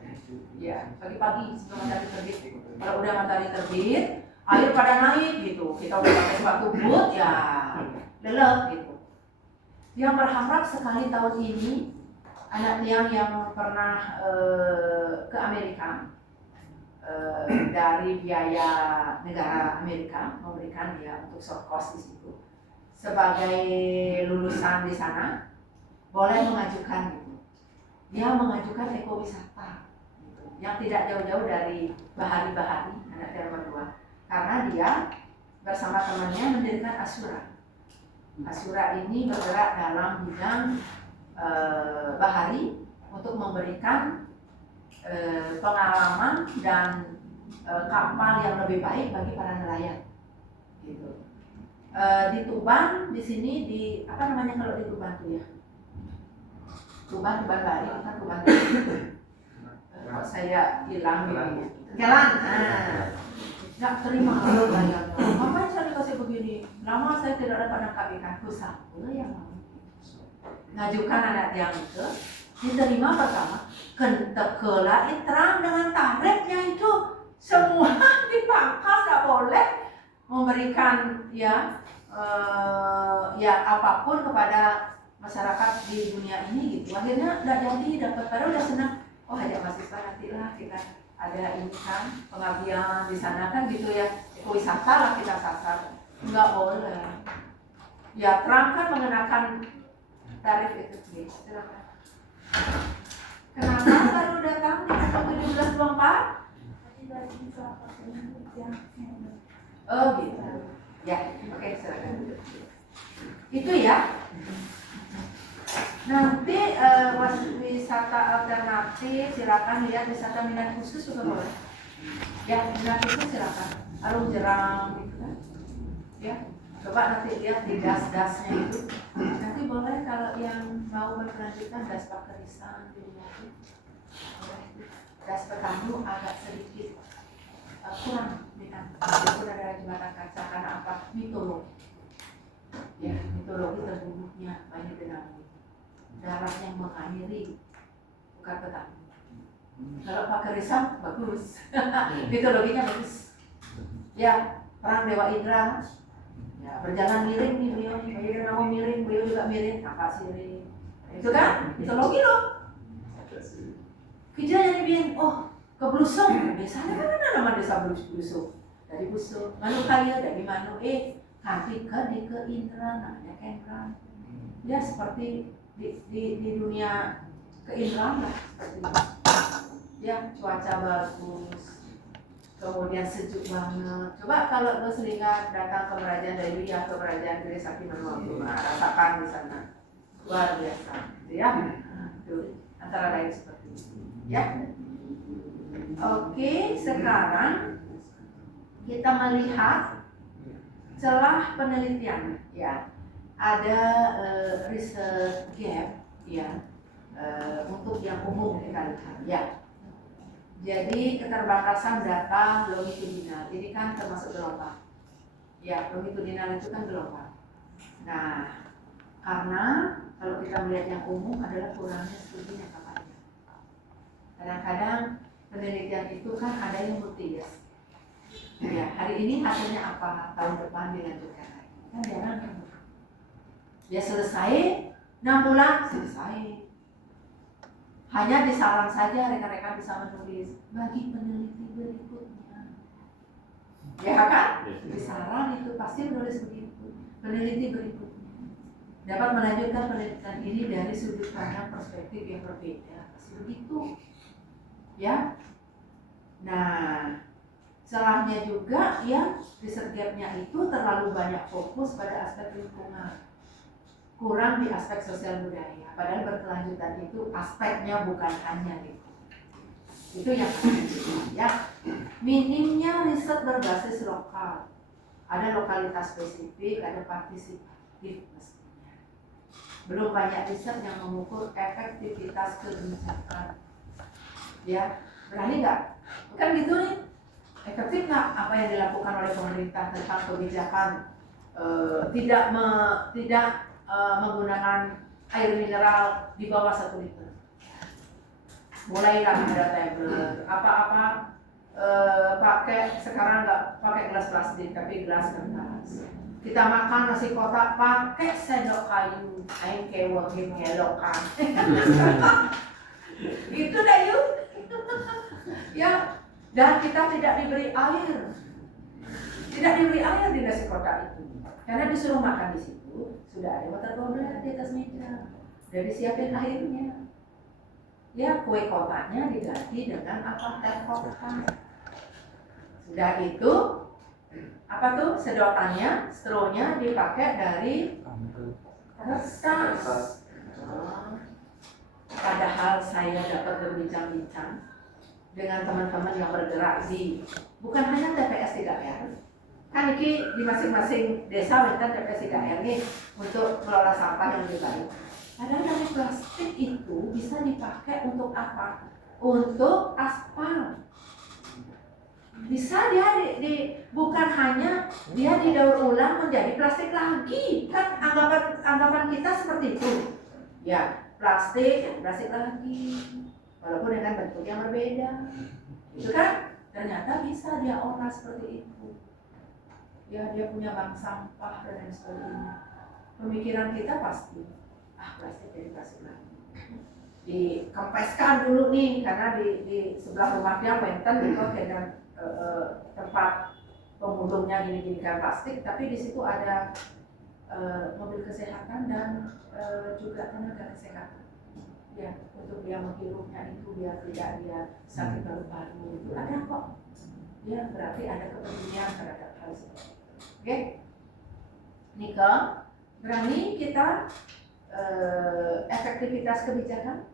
ya, pagi-pagi sebelum matahari terbit. Kalau udah matahari terbit air pada naik gitu, kita udah pakai sepatu boot ya lelep gitu. Yang berharap sekali tahun ini anak yang pernah ke Amerika dari biaya negara Amerika memberikan dia untuk short course di situ. Sebagai lulusan di sana boleh mengajukan gitu. Dia mengajukan ekowisata gitu, yang tidak jauh-jauh dari Bahari anak dia berdua, karena dia bersama temannya mendirikan Asura. Asura ini bergerak dalam bidang bahari untuk memberikan pengalaman dan kapal yang lebih baik bagi para nelayan gitu. Di Tuban, di sini di apa namanya kalau di Tuban tuh ya? Tuban Bali, kan Tuban. Kok saya hilang ini. Jalan. Nggak terima kalau bayarnya. Ngapain saya dikasih begini? Lama saya tidak dapat nangkap ikan kusam. Yang mau ngajukan anak yang itu diterima pertama. Kentekela terang dengan tarifnya itu semua dipangkas, nggak boleh memberikan ya apapun kepada masyarakat di dunia ini gitu. Akhirnya nggak jadi dapat, padahal udah senang. Oh ajak mahasiswa nantilah kita ada ini kan pengabdian di sana kan gitu ya, wisata lah kita sasar. Nggak boleh. Ya Trump kan mengenakan tarif itu gitu. Silakan. Kenapa baru datang di tanggal 17.24? Oh gitu. Ya, oke silakan. Itu ya. Nanti wisata alternatif silakan lihat, wisata minat khusus juga boleh. Ya, minat khusus silakan. Arung jeram gitu kan. Ya, coba nanti lihat di das-dasnya itu. Nanti boleh kalau yang mau berkelanjutan das Pakerisan di rumah itu. Das Pekandu agak sedikit kurang minat. Itu ada jembatan kaca karena apa? Mitologi. Ya, mitologi terbunuhnya banyak Benami. Darat yang mengakhiri bukan petani. Kalau Pakerisan bagus, mitologinya bagus. Ya, perang Dewa Indra. Ya, berjalan miring nih beliau mau miring, beliau juga miring, nampak siring. Itu kan mitologi loh. Kita jadi bikin, oh ke Blusung, biasanya kan ada nama desa Blusung. Dari Blusung, Manu Kaya dari Manu, kanti ke Indra, namanya Kendra. Ya seperti di dunia keindahan lah seperti itu. Ya cuaca bagus, kemudian sejuk banget. Coba kalau lo selingat datang ke kerajaan dari ya ke kerajaan Gede Sakti Manwatu, rasakan di sana luar biasa, gitu ya. Itu antara lain seperti itu. Ya. Oke, sekarang kita melihat celah penelitian. Ya, ada research gap ya untuk yang umum kita lihat. Ya. Jadi keterbatasan data longitudinal ini kan termasuk gelombang. Ya, longitudinal itu kan gelombang. Nah, karena kalau kita melihat yang umum adalah kurangnya studi jangka panjang. Kadang-kadang penelitian itu kan ada yang multi yes. Ya, hari ini hasilnya apa? Tahun depan dilanjutkan lagi. Kan jarang kan? Ya selesai 6 bulan selesai. Hanya di saran saja rekan-rekan bisa menulis bagi peneliti berikutnya. Ya kan? Di saran itu pasti menulis begitu. Peneliti berikutnya dapat melanjutkan penelitian ini dari sudut pandang perspektif yang berbeda. Pasti begitu. Ya. Nah, salahnya juga ya riset gapnya itu terlalu banyak fokus pada aspek lingkungan, kurang di aspek sosial budaya. Padahal berkelanjutan itu aspeknya bukan hanya lingkungan. Itu yang ya. Minimnya riset berbasis lokal. Ada lokalitas spesifik, ada partisipatif mestinya. Belum banyak riset yang mengukur efektivitas kebijakan. Ya, berani nggak? Kan gitu nih. Efektif nggak apa yang dilakukan oleh pemerintah tentang kebijakan tidak menggunakan air mineral di bawah 1 liter. Mulailah ada tablet, apa-apa pakai sekarang nggak pakai gelas plastik tapi gelas kertas. Kita makan nasi kotak pakai sendok kayu, aing kewakin ngelokan. Itu dah yuk. Ya, dan kita tidak diberi air. Tidak diberi air di nasi kotak itu. Karena disuruh makan di situ, sudah ada water bottle di atas meja. Sudah disiapin airnya. Ya, kue kotaknya diganti dengan apa? Teh kotak. Sudah itu, apa tuh? Sedotannya, straw-nya dipakai dari kertas. Padahal saya dapat berbincang-bincang dengan teman-teman yang bergerak di bukan hanya TPS 3R, kan ini di masing-masing desa kan TPS 3R nih untuk mengelola sampah yang lebih baik. Padahal dari plastik itu bisa dipakai untuk apa? Untuk aspal. Bisa dia bukan hanya dia didaur ulang menjadi plastik lagi, kan anggapan kita seperti itu. Ya, plastik lagi. Walaupun dengan bentuk yang berbeda, itu kan ternyata bisa dia olah seperti itu. Ya, dia punya bank sampah dan lain sebagainya. Pemikiran kita pasti, plastik jadi plastik lagi. Dikempeskan dulu nih, karena di sebelah rumah dia Wenten itu dengan tempat pemulungnya dijadikan plastik, tapi di situ ada mobil kesehatan dan juga tenaga kesehatan. Ya, untuk dia menghirupnya itu biar tidak dia sakit paru-paru itu ada kok. Ya, berarti ada kepedulian terhadap hal itu. Oke, Nika, berani kita efektivitas kebijakan?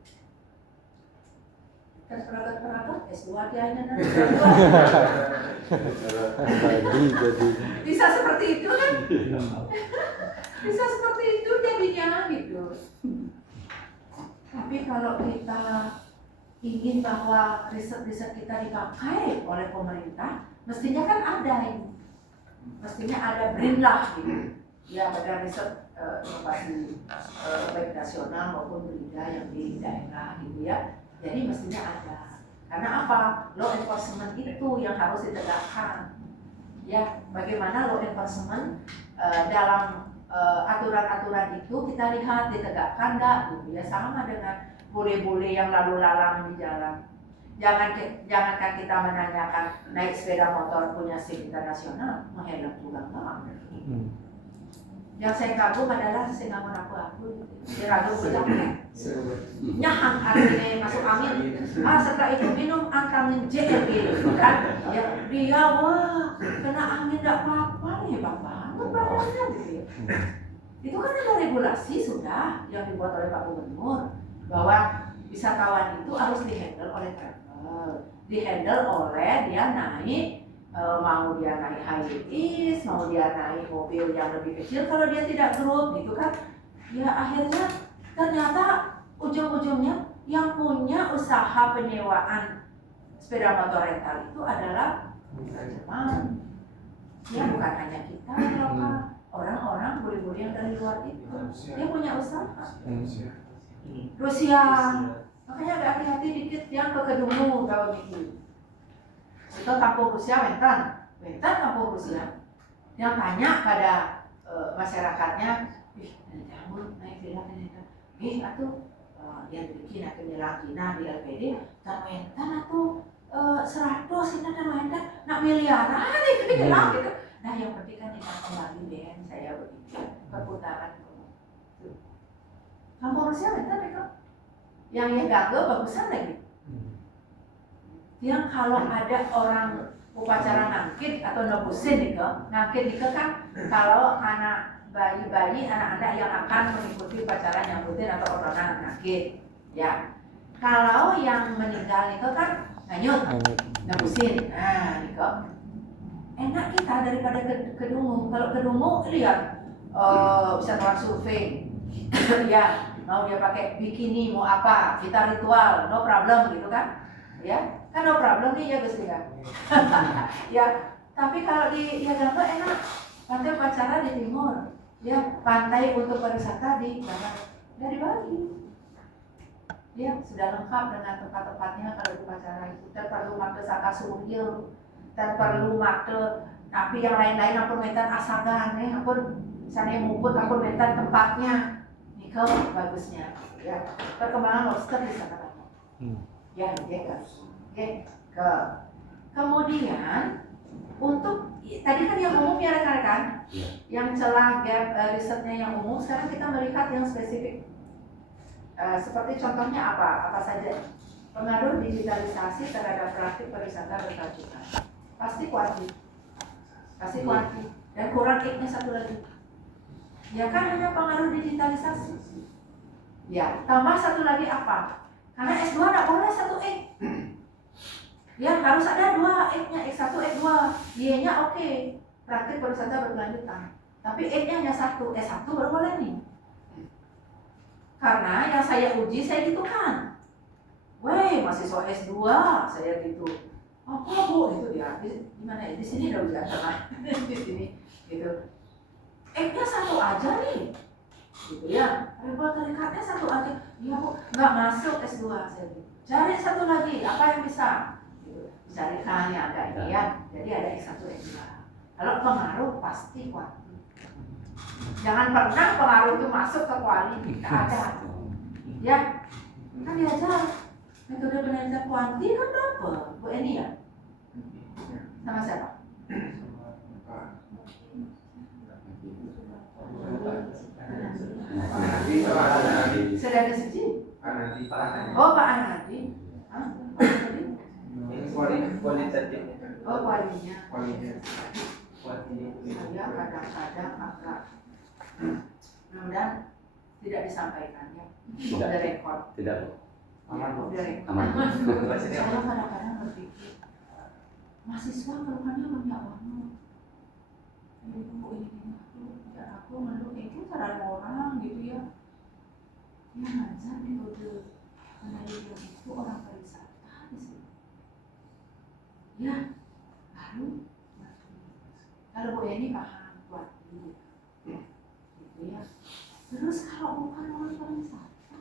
Kan peragam S2 dia nanti. Bisa seperti itu kan? Bisa seperti itu jadinya gitu. Tapi kalau kita ingin bahwa riset-riset kita dipakai oleh pemerintah, mestinya kan ada ini. Mestinya ada BRIN lah gitu. Ya, pada riset inovasi baik nasional maupun BRINDA yang di daerah gitu ya. Jadi mestinya ada. Karena apa? Law enforcement itu yang harus ditegakkan. Ya, bagaimana law enforcement dalam aturan-aturan itu kita lihat ditegakkan nggak gitu ya, sama dengan bule-bule yang lalu lalang di jalan. Jangankan kita menanyakan naik sepeda motor punya SIM internasional, menghelm juga enggak. Yang saya kagum adalah saya nggak mau aku diragam berjalan nyahang artinya masuk angin. Setelah itu minum angin JLG kan ya, dia wah kena angin nggak apa-apa nih, hebat banget badannya gitu ya. Itu kan ada regulasi sudah yang dibuat oleh Pak Gubernur bahwa wisatawan itu harus dihandle oleh travel, dihandle oleh dia naik mau dia naik high-vis, mau dia naik mobil yang lebih kecil, kalau dia tidak grup gitu kan, ya akhirnya ternyata ujung-ujungnya yang punya usaha penyewaan sepeda motor rental itu adalah Jerman. Ya bukan hanya kita lokal, orang-orang bule-bule yang dari luar itu dia punya usaha. Rusia, makanya agak hati-hati dikit yang ke Kedungu kalau gitu. Itu kampung Rusia, Wenten kampung Rusia. Yang tanya pada masyarakatnya, kamu naik villa ternyata, atuh yang bikin akhirnya lagi di LPD termentan atau 100 ini termentan nak miliaran itu jelas gitu. Nah yang penting kan kita kembali Ben, saya begitu perputaran kamu harusnya mental itu yang gagal bagusan lagi. Yang kalau ada orang upacara nangkit atau nebusin itu, nangkit itu kan kalau anak bayi-bayi, anak-anak yang akan mengikuti upacara nyambutin atau ordonan nangkit, ya. Kalau yang meninggal itu kan nganyut, nebusin. Nah, itu enak kita daripada kedungu. Kalau kedungu lihat bisa orang survei, ya mau dia pakai bikini mau apa, kita ritual, no problem gitu kan, ya. Kan no problem nih ya Gusti ya. Ya, tapi kalau di Jakarta enak. Pantai upacara di timur, ya pantai untuk pariwisata di barat. Dari Bali. Ya, sudah lengkap dengan tempat-tempatnya kalau di upacara itu. Dan perlu make saka suryo, dan perlu make tapi yang lain-lain ampun metan asagan ampun sana yang ngumpul ampun metan tempatnya. Nikel bagusnya. Ya, perkembangan lobster di sana banyak. Ya, ya kan. Oke, kemudian untuk tadi kan yang umum ya rekan-rekan, yang celah gap risetnya yang umum. Sekarang kita melihat yang spesifik. Seperti contohnya apa saja pengaruh digitalisasi terhadap praktik pariwisata berkelanjutan. Pasti kuanti, dan kurang X-nya satu lagi. Ya kan hanya pengaruh digitalisasi. Ya, tambah satu lagi apa? Karena S2 tidak boleh 1 X. Ya harus ada 2 X-nya, X1, X2. Y-nya oke, praktik pariwisata berkelanjutan. Tapi X-nya hanya 1, S1 baru boleh nih. Karena yang saya uji saya gitu kan. Weh, mahasiswa S2 saya gitu. Apa Bu? Itu dia. Gimana ya? Di sini udah biasa di sini gitu. X-nya 1 aja nih. Gitu ya. Rebel tarikatnya 1 aja. Iya Bu, nggak masuk S2 saya gitu. Cari 1 lagi, apa yang bisa? Carikan yang agak ini ya, jadi ada X1, X2. Kalau pengaruh pasti kuanti. Jangan pernah pengaruh itu masuk ke kuali, tidak ada. Ya, kan diajar metode penelitian kuanti kan dapat, Bu Eni ya? Sama siapa? Sudah ada suci? Oh Pak Anadi. Kualitatif. Oh kualinya. Kualitatif. Saya kadang-kadang agak mudah tidak disampaikan ya. Tidak. Ada rekod. Tidak. Aman Bu. Ada rekod. Aman. Saya kadang-kadang berpikir mahasiswa keluhannya banyak banget. Ini aku menurut itu cara orang gitu ya. Yang ngajar metode penelitian itu orang pariwisata di sini. Ya, baru kalau Bu Eni paham buat gitu ya. Terus kalau bukan orang pariwisata,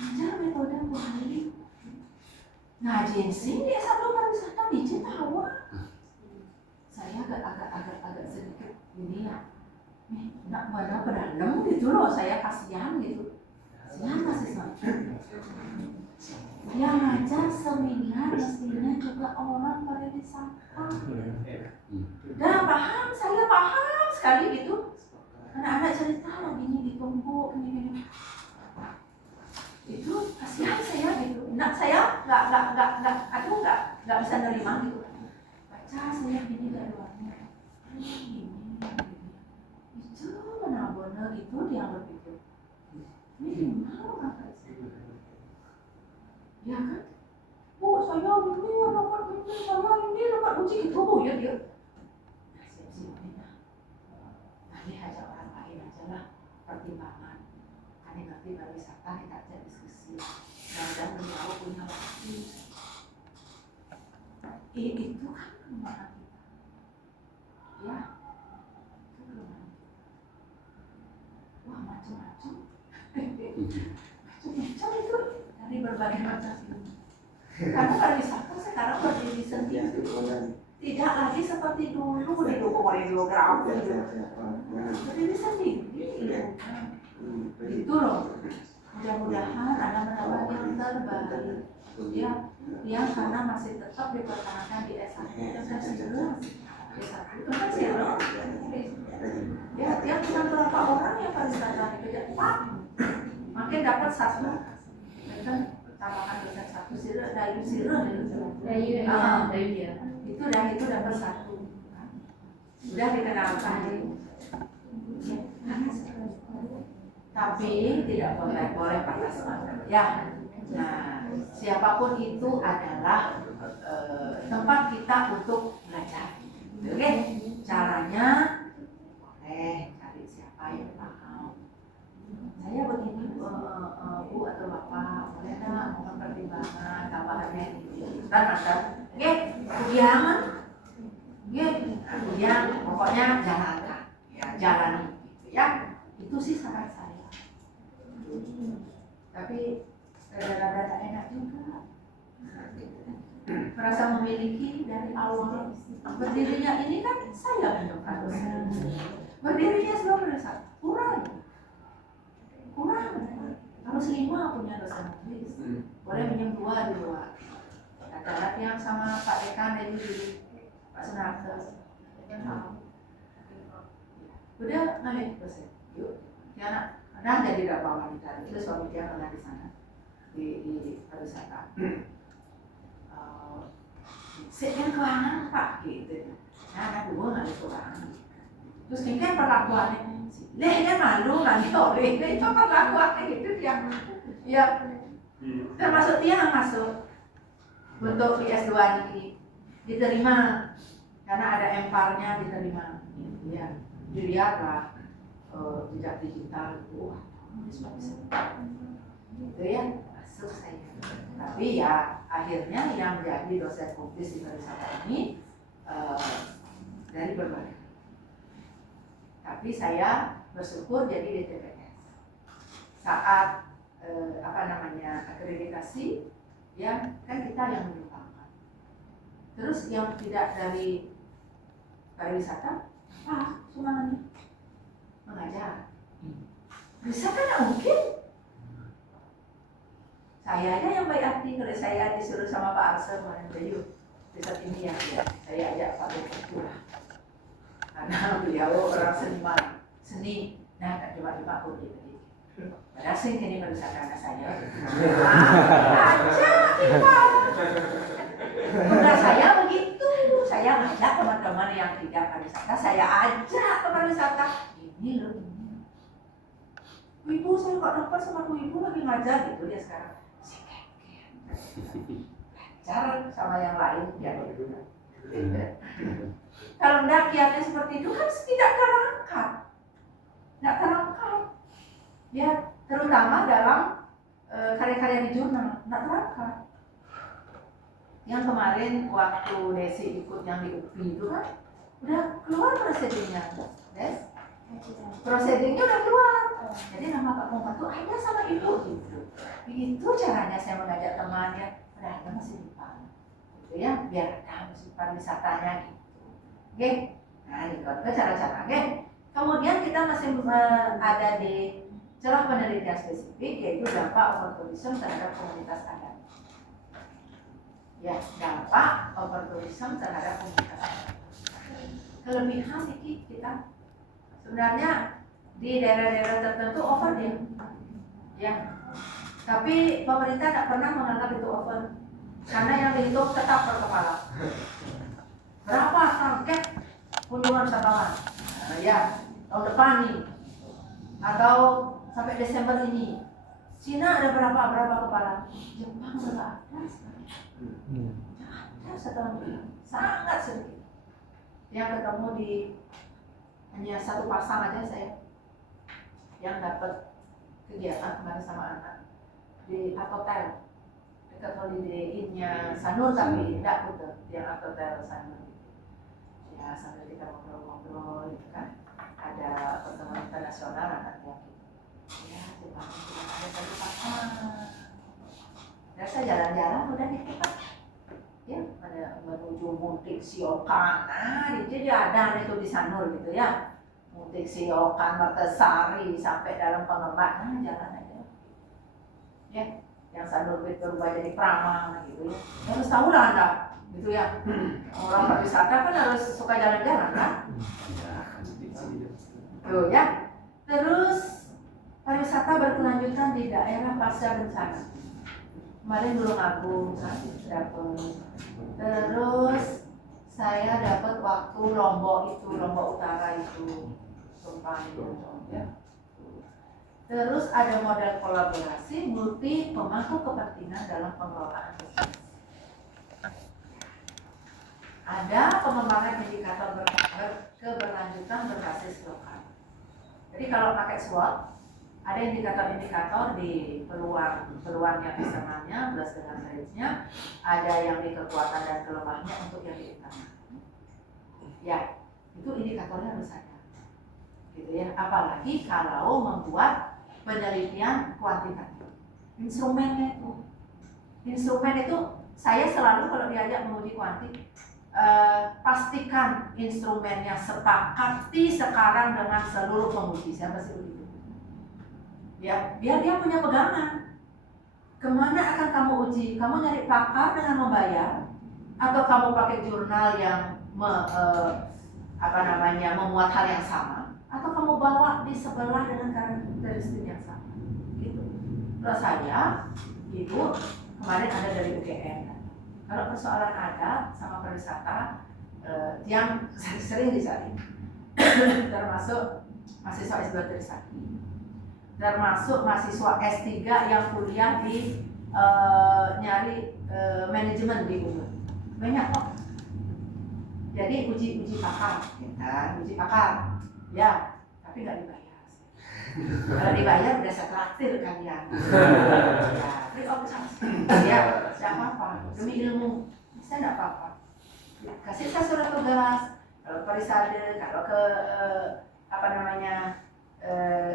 ngajar metode kuali. Ngajin sih dia satu pariwisata biji tahu. Saya agak sedikit ini ya. Nak pada berantem gitu loh, saya kasihan gitu. Kasihan mahasiswa. Yang ngajar seminar mestinya juga orang pariwisata. Dah paham, saya paham sekali gitu. Anak-anak cerita begini ditumpuk gini. Itu kasihan saya gitu. Nak saya nggak bisa nerima gitu. Baca saya gini gak doanya. Itu benar-benar itu dia berpikir. Ini gimana orang pariwisata? Ya kan? Bu, saya ini dapat uji gitu Bu ya dia. Nah, siap-siapin lah. Nanti ajak orang lain aja lah pertimbangan. Kan nanti pariwisata kita ajak diskusi. Dan beliau punya waktu. Itu kan kelemahan kita. Ya, itu kelemahan kita. Wah macam-macam. Macam-macam itu. Dari berbagai macam ilmu. Karena pariwisata sekarang berdiri sendiri, tidak lagi seperti dulu didukung oleh geografi. Berdiri sendiri, gitu loh. mudah-mudahan Anda mendapat yang terbaik ya, yang karena masih tetap dipertahankan di S1 dan S11. S1 itu kan zero ya, dia cuma berapa orang yang pariwisata dikejar, Pak makin dapat satu kan, tambahan dosen satu zero, dari zero itu dapat satu, udah dikenalkan. Tapi tidak boleh pakai semangat ya. Nah, siapapun itu adalah tempat kita untuk belajar. Oke, caranya boleh cari siapa yang paham. Saya begini Bu atau Bapak, boleh nggak mohon pertimbangan tambahannya ini? Ntar. Oke, ujian. Oke, ujian. Pokoknya jalankan, ya jalani, gitu ya. Itu sih saran saya. Tapi rada-rada enak juga. Merasa memiliki dari awal. Berdirinya ini kan saya menentukan dosen. Berdirinya sebelum dosen kurang. Harus 5 punya dosen nulis. Boleh minjem 2 di luar. Ada yang sama Pak Dekan dari Pak Sunarto. Udah ngalih dosen. Yuk, ya anak jadi dapat wanita itu suami dia pernah di sana di pariwisata. Sekian keuangan Pak gitu. Nah, anak dua nggak ada keuangan. Terus kan perlakuannya, lehnya malu nanti orang itu perlakuannya gitu dia. Ya, termasuk dia yang masuk untuk di S2 ini diterima karena ada MPAR-nya diterima. Ya, dilihatlah jejak digital itu, itu ya masuk saya. Tapi ya akhirnya yang menjadi dosen publis di pariwisata ini dari berbagai. Tapi saya bersyukur jadi DTPS. Saat akreditasi, ya kan kita yang menyumbangkan. Terus yang tidak dari pariwisata, sumbangannya mengajar. Bisa kan nggak mungkin? Saya aja yang baik hati, kalau saya disuruh sama Pak Arsel kemarin, yuk riset ini ya, saya ajak Pak Dokter lah. Karena beliau orang seni, nah tak coba-coba pun gitu. Padahal sih ini pariwisata anak saya. Udah saya begitu, saya ngajak teman-teman yang tidak pariwisata, saya ajak ke pariwisata. Ini loh, ibu saya kok dapat sama ibu lagi ngajar gitu dia sekarang. Belajar sama yang lain ya. Kalau enggak kiatnya seperti itu kan tidak terangkat. Ya, terutama dalam karya-karya di jurnal, tidak terangkat. Yang kemarin waktu Desi ikut yang di UPI itu kan udah keluar prosedurnya, yes? Prosedurnya udah keluar. Jadi nama Pak Muhammad itu ada sama ibu gitu. Begitu caranya saya mengajak temannya, ada masih lupa. Gitu ya, biar ada musik pariwisatanya gitu. Oke. Nah, itu cara-cara, oke. Kemudian kita masih ada di celah penelitian spesifik, yaitu dampak overtourism terhadap komunitas adat. Ya, dampak overtourism terhadap komunitas adat. Kelebihan dikit kita sebenarnya di daerah-daerah tertentu over dia, ya. Tapi pemerintah tidak pernah menganggap itu over, karena yang dihitung tetap per kepala. Berapa target kunjungan wisatawan? Nah, ya, tahun depan nih, atau sampai Desember ini. Cina ada berapa kepala? Jepang berapa? Ada setahun ini, sangat sedikit. Yang ketemu di hanya satu pasang aja saya yang dapat kegiatan kemarin sama anak di hotel dekat Holiday Inn-nya Sanur, tapi tidak betul yang hotel Sanur. Ya sambil kita ngobrol-ngobrol gitu kan, ada pertemuan internasional anak yang ya Jepang ada satu pasang. Dan saya jalan-jalan udah gitu Pak. Ya, ada menuju Muntik Siokan. Nah, jadi ada itu di Sanur gitu ya. Muntik Siokan, Mertasari sampai dalam Pengembang, jalan aja. ya, yang Sanur berubah jadi Prama gitu ya. Harus tahu lah Anda, gitu ya. Orang pariwisata kan harus suka jalan-jalan kan? Tuh ya. Terus pariwisata berkelanjutan di daerah pasca bencana. Kemarin Gunung Agung dapat. Terus saya dapat waktu Lombok Utara itu, Sumpah ya. Terus ada model kolaborasi multi pemangku kepentingan dalam pengelolaan bisnis. Ada pengembangan indikator keberlanjutan berbasis lokal. Jadi kalau pakai SWOT, ada indikator-indikator di peluangnya, eksternalnya, plus dengan range-nya, ada yang di kekuatan dan kelemahannya untuk yang di internal. Ya, itu indikatornya harus ada. Gitu ya. Apalagi kalau membuat penelitian kuantitatif. Instrumen itu saya selalu kalau diajak menguji kuanti, pastikan instrumennya sepakati sekarang dengan seluruh penguji. Saya pasti begitu. Ya, biar dia punya pegangan. Kemana akan kamu uji? Kamu nyari pakar dengan membayar, atau kamu pakai jurnal yang memuat hal yang sama, atau kamu bawa di sebelah dengan karakteristik yang sama, gitu. Kalau saya, ibu kemarin ada dari UGM. Kalau persoalan adat sama pariwisata, yang sering dicari, termasuk mahasiswa S2 Trisakti, termasuk mahasiswa S3 yang kuliah di nyari manajemen di UNUR, banyak kok. Jadi uji pakar, uji pakar, ya, tapi nggak dibayar. Kalau dibayar udah saya traktir kalian. Ya, free of charge. Ya, tidak apa-apa. Demi ilmu, saya tidak apa-apa. Kasih saya surat tugas. Kalau Parisade, kalau ke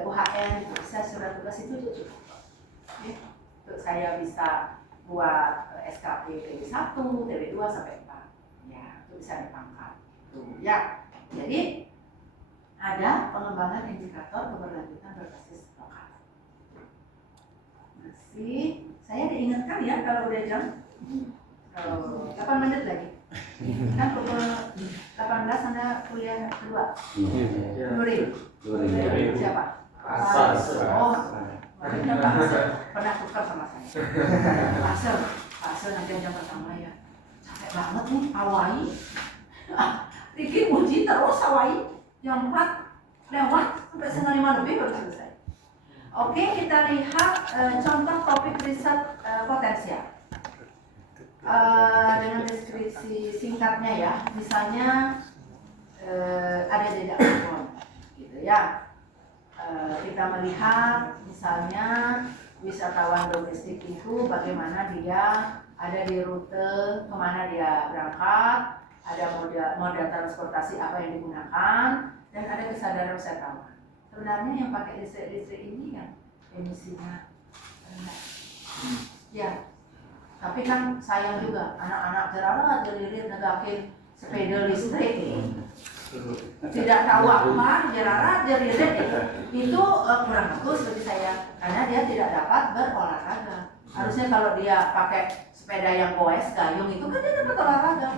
UHN, saya surat tugas itu cukup. Ya, untuk saya bisa buat SKP TB1, TB2 sampai 4. Ya, itu bisa dipangkat. Ya, jadi ada pengembangan indikator keberlanjutan berbasis lokal. Masih, saya diingatkan ya kalau udah jam 8 menit lagi. Kan pukul 18 Anda kuliah kedua. Nuri. Siapa? Oh, pernah tukar sama saya. Pasal nanti jam pertama ya. Capek banget nih, awai. Bikin uji terus awai. Jam 4 lewat sampai setengah 5 lebih baru selesai. Oke, kita lihat contoh topik riset potensial dengan deskripsi singkatnya ya. Misalnya ada jejak karbon, gitu ya. Kita melihat misalnya wisatawan domestik itu bagaimana dia ada di rute kemana dia berangkat, ada moda transportasi apa yang digunakan, dan ada kesadaran wisatawan. Sebenarnya yang pakai listrik ini yang emisinya rendah. Ya, tapi kan sayang juga anak-anak jerarat jelirit negakin sepeda listrik tidak tahu apa, jerarat jelirit itu kurang bagus bagi saya, karena dia tidak dapat berolahraga. Harusnya kalau dia pakai sepeda yang goes gayung itu kan dia dapat olahraga.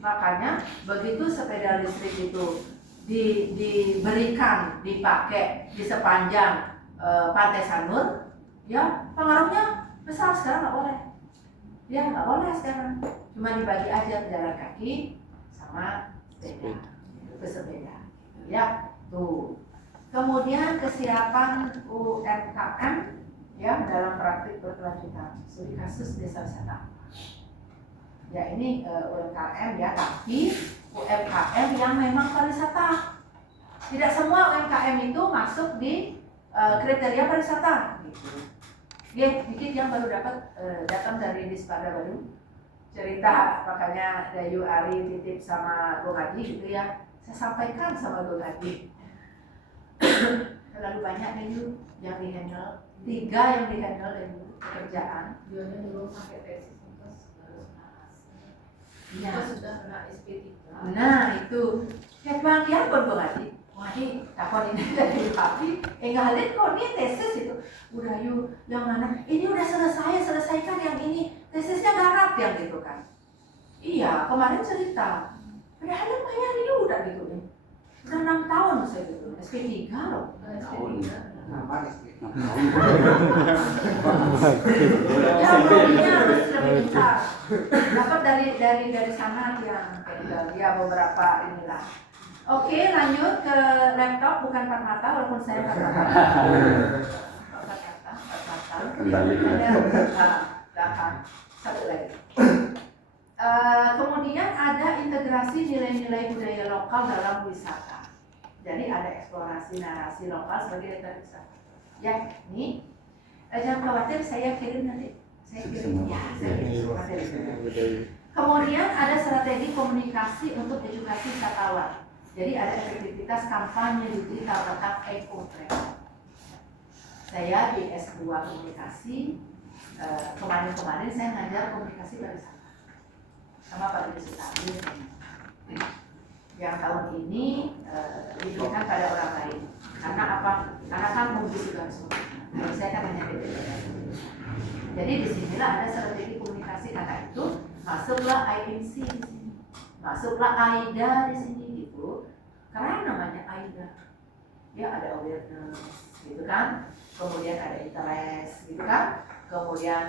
Makanya begitu sepeda listrik itu diberikan, dipakai di sepanjang Pantai Sanur, ya pengaruhnya besar. Sekarang nggak boleh, ya nggak boleh sekarang. Cuma dibagi aja jalan kaki sama sepeda, ya tuh. Kemudian kesiapan UMKM ya dalam praktik berkelanjutan. Studi kasus desa wisata. Ya ini UMKM ya, tapi UMKM yang memang pariwisata. Tidak semua UMKM itu masuk di kriteria pariwisata. Gitu. Ya, dikit yang baru dapat datang dari Dispada baru cerita, makanya Dayu Ari titip sama Gongadi gitu ya. Saya sampaikan sama Gongadi. Terlalu banyak Dayu yang dihandle, 3 yang dihandle dari pekerjaan. Dia dulu pakai tesis terus sudah kena SP3. Nah itu, ya Bang, ya pun Gongadi. Wah, tapi kon ini dari papi, ngalin kok ini tesis itu, udah yuk yang mana, ini udah selesaikan yang ini, tesisnya garap yang gitu kan. Iya, kemarin cerita, padahal lumayan ini udah gitu nih, udah 6 tahun saya gitu, SP3 loh. Tahun. Nama istri. Ya, ekonominya harus lebih besar. Dapat dari sana yang ya beberapa inilah. Oke, lanjut ke laptop bukan empat mata walaupun saya empat mata. Kembali ke Belakang. Satu lagi. Kemudian ada integrasi nilai-nilai budaya lokal dalam wisata. Jadi ada eksplorasi narasi lokal sebagai data wisata. Ya, ini jangan khawatir, saya kirim nanti. Saya kirim. Ya, saya kirim. Kemudian ada strategi komunikasi untuk edukasi wisatawan. Jadi ada efektivitas kampanye digital tentang eco-travel. Saya di S2 komunikasi, kemarin saya ngajar komunikasi pariwisata sama Pak Didi Sutadi. Yang tahun ini diberikan pada orang lain. Karena apa? Karena kan juga semua. Jadi saya kan hanya DPR. Jadi disinilah ada strategi komunikasi, karena itu masuklah IMC di sini, masuklah AIDA di sini gitu. Keren namanya AIDA. Ya ada awareness gitu kan. Kemudian ada interest gitu kan. Kemudian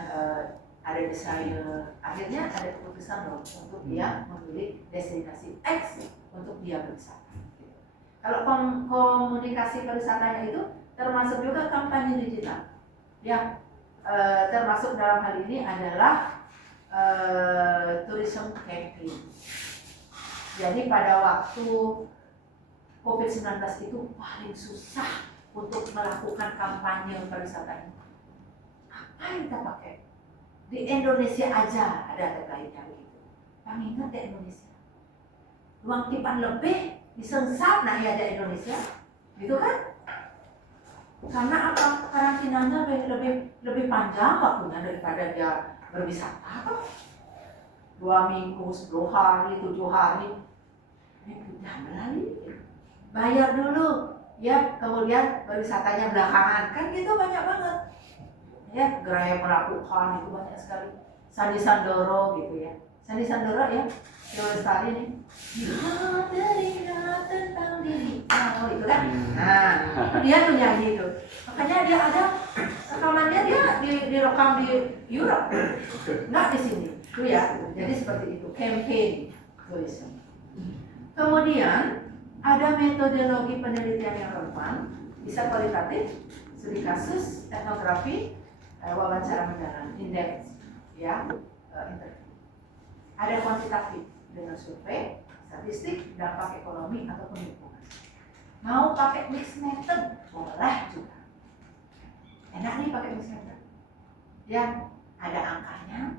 ada desire. Akhirnya ada keputusan loh untuk dia memilih destinasi X untuk dia berwisata. Gitu. Kalau komunikasi pariwisatanya itu termasuk juga kampanye digital. Ya, termasuk dalam hal ini adalah tourism campaign. Jadi pada waktu COVID-19 itu paling susah untuk melakukan kampanye pariwisata ini. Apa yang kita pakai? Di Indonesia aja ada lainnya begitu. Pengingat di Indonesia. Ruang tipan lebih disengsap, nah ya ada Indonesia, gitu kan? Karena apa? Karantinanya lebih panjang waktunya daripada dia berwisata. 2 minggu, 10 hari, 7 hari. Ini udah melalui. Bayar dulu, ya. Kemudian berwisatanya belakangan, kan gitu banyak banget. Ya, gerai melakukan itu banyak sekali. Sandi Sandoro gitu ya. Sandi Sandoro ya, Dewa Lestari nih. Cerita tentang diri kamu itu kan. Nah, dia tuh nyanyi itu. Makanya dia ada rekamannya, dia direkam di Europe, nggak di sini. Itu ya. Jadi seperti itu, campaign tourism. Kemudian ada metodologi penelitian yang relevan, bisa kualitatif, studi kasus, etnografi, wawancara mendalam, indeks, ya, interview. Ada kuantitatif dengan survei, statistik, dampak ekonomi ataupun lingkungan. Mau pakai mixed method, boleh juga. Enak nih pakai mixed method. Ya, ada angkanya,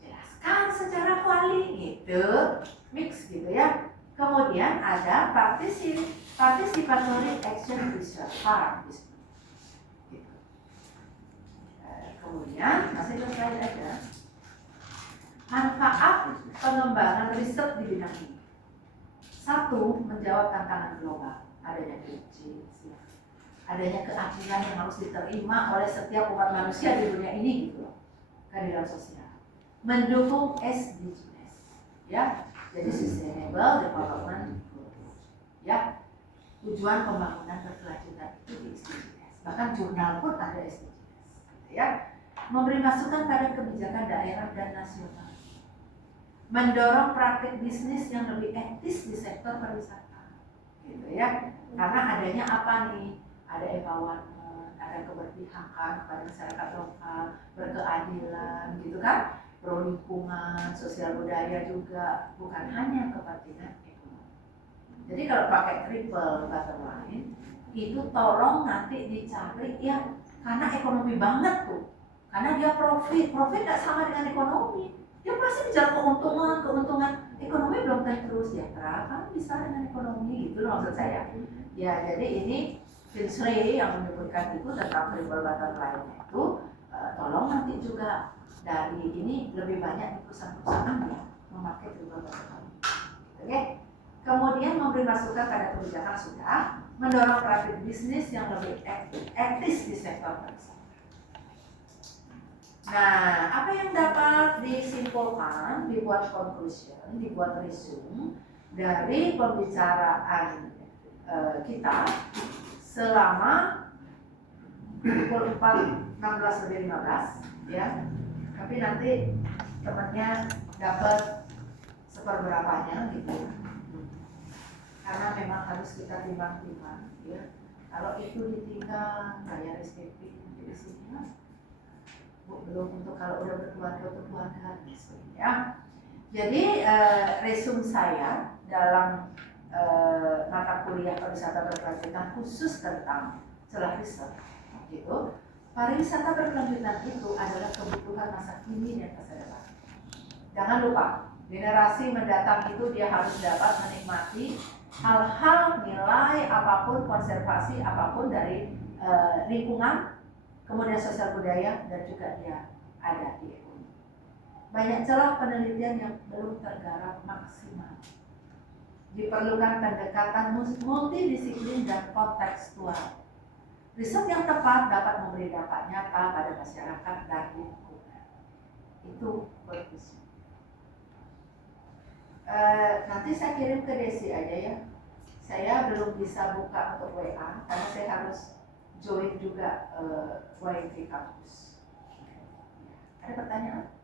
jelaskan secara kuali gitu, mix gitu ya. Kemudian ada participatory action research part. Gitu. Kemudian masih ke slide aja. Manfaat pengembangan riset di bidang ini. 1, menjawab tantangan global, adanya krisis, adanya keadilan yang harus diterima oleh setiap umat manusia di dunia ini gitu loh. Keadilan sosial. Mendukung SDGs, ya. Jadi sustainable development goals. Ya. Tujuan pembangunan berkelanjutan itu di SDGs. Bahkan jurnal pun ada SDGs. Ya. Memberi masukan pada kebijakan daerah dan nasional. Mendorong praktik bisnis yang lebih etis di sektor pariwisata. Gitu ya. Karena adanya apa nih? Ada empowerment, ada keberpihakan kepada masyarakat lokal, berkeadilan gitu kan? Pro lingkungan, sosial budaya juga, bukan hanya kepentingan ekonomi. Jadi kalau pakai triple bottom line, itu tolong nanti dicari yang karena ekonomi banget tuh. Karena dia profit nggak sama dengan ekonomi. Dia pasti bicara keuntungan ekonomi belum tentu sejahtera, kan bisa dengan ekonomi gitu loh maksud saya. Ya jadi ini Finsrey yang menyebutkan itu tentang triple bottom line itu, tolong nanti juga dari ini lebih banyak di perusahaan-perusahaan ya memakai triple bottom line. Oke. Kemudian memberi masukan pada kebijakan sudah, mendorong praktik bisnis yang lebih etis di sektor pariwisata. Nah, apa yang dapat disimpulkan, dibuat conclusion, dibuat resume dari pembicaraan kita selama pukul 4:16-15 ya. Tapi nanti temannya dapat seperberapanya gitu. Karena memang harus kita timbang-timbang ya. Kalau itu ditinggal bayar SPP di sini belum untuk kalau udah berkeluarga ya. Jadi resume saya dalam mata kuliah pariwisata berkelanjutan khusus tentang celah riset gitu. Pariwisata berkelanjutan itu adalah kebutuhan masa kini dan masa depan. Jangan lupa, generasi mendatang itu dia harus dapat menikmati hal-hal nilai apapun, konservasi apapun dari lingkungan, kemudian sosial budaya, dan juga dia ada di ekonomi. Banyak celah penelitian yang belum tergarap maksimal. Diperlukan pendekatan multidisiplin dan kontekstual. Riset yang tepat dapat memberi dampak nyata pada masyarakat dan lingkungan. Itu fokusnya. Nanti saya kirim ke Desi aja ya. Saya belum bisa buka untuk WA karena saya harus join juga YT kampus. Ada pertanyaan?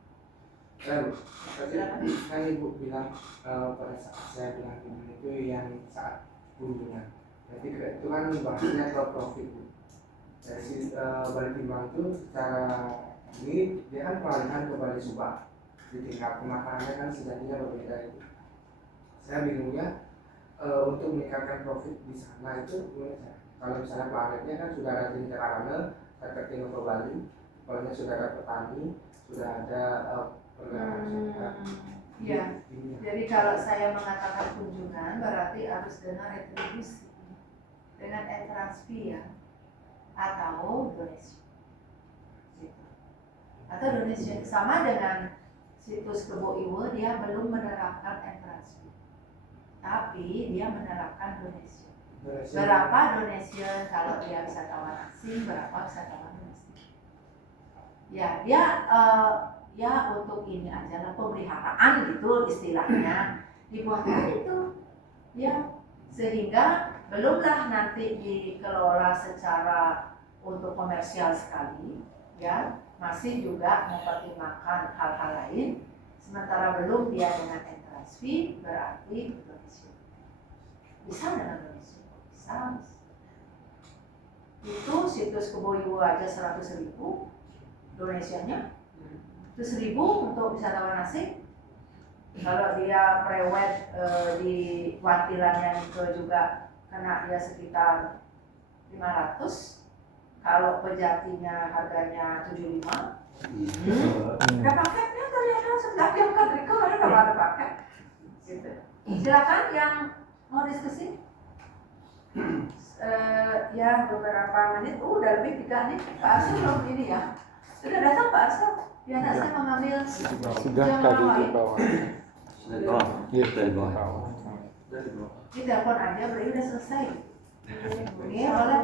Tadi kan Ibu bilang pada saat saya bilang itu yang saat kunjungan. Jadi itu kan bahasanya ke profit. Dari Bali Timbang itu secara ini dia kan pengalihan ke Bali Subak. Di tingkat pemakanannya kan sejatinya berbeda itu. Saya bingungnya untuk meningkatkan profit di sana itu kalau misalnya planetnya kan sudah ada tingkat kanal, marketing ke Bali, kalau sudah ada petani, sudah ada Ya. Jadi kalau saya mengatakan kunjungan berarti harus dengan retribusi, dengan entrance fee ya, atau donasi, gitu. Atau donasi sama dengan situs Kebo Iwo, dia belum menerapkan entrance fee, tapi dia menerapkan donasi. Berapa donation kalau dia wisatawan asing, berapa wisatawan domestik. Ya, dia ya untuk ini aja lah, pemeliharaan gitu istilahnya, dibuatkan itu ya, sehingga belumlah nanti dikelola secara untuk komersial sekali ya, masih juga mempertimbangkan hal-hal lain, sementara belum dia dengan entrance fee berarti donation. Bisa dengan donation, bisa. Itu situs Kebo Iwo aja 100.000 donasinya. Itu 1.000 untuk wisatawan asing. Kalau dia prewed di wakilannya itu juga kena dia sekitar 500. Kalau pejatinya harganya 75. Ada paketnya ternyata sebelah diangkat Riko karena kalau ada paket. Gitu. Silakan yang mau diskusi. Ya beberapa menit. Udah lebih 3 nih. Pak Arsel belum ini ya. Sudah datang Pak Arsel. Ya, anak saya mengambil sudah tadi di bawah. Sudah di bawah. Iya, di bawah. Sudah di bawah. Ini telepon aja, berarti udah selesai. Iya, boleh.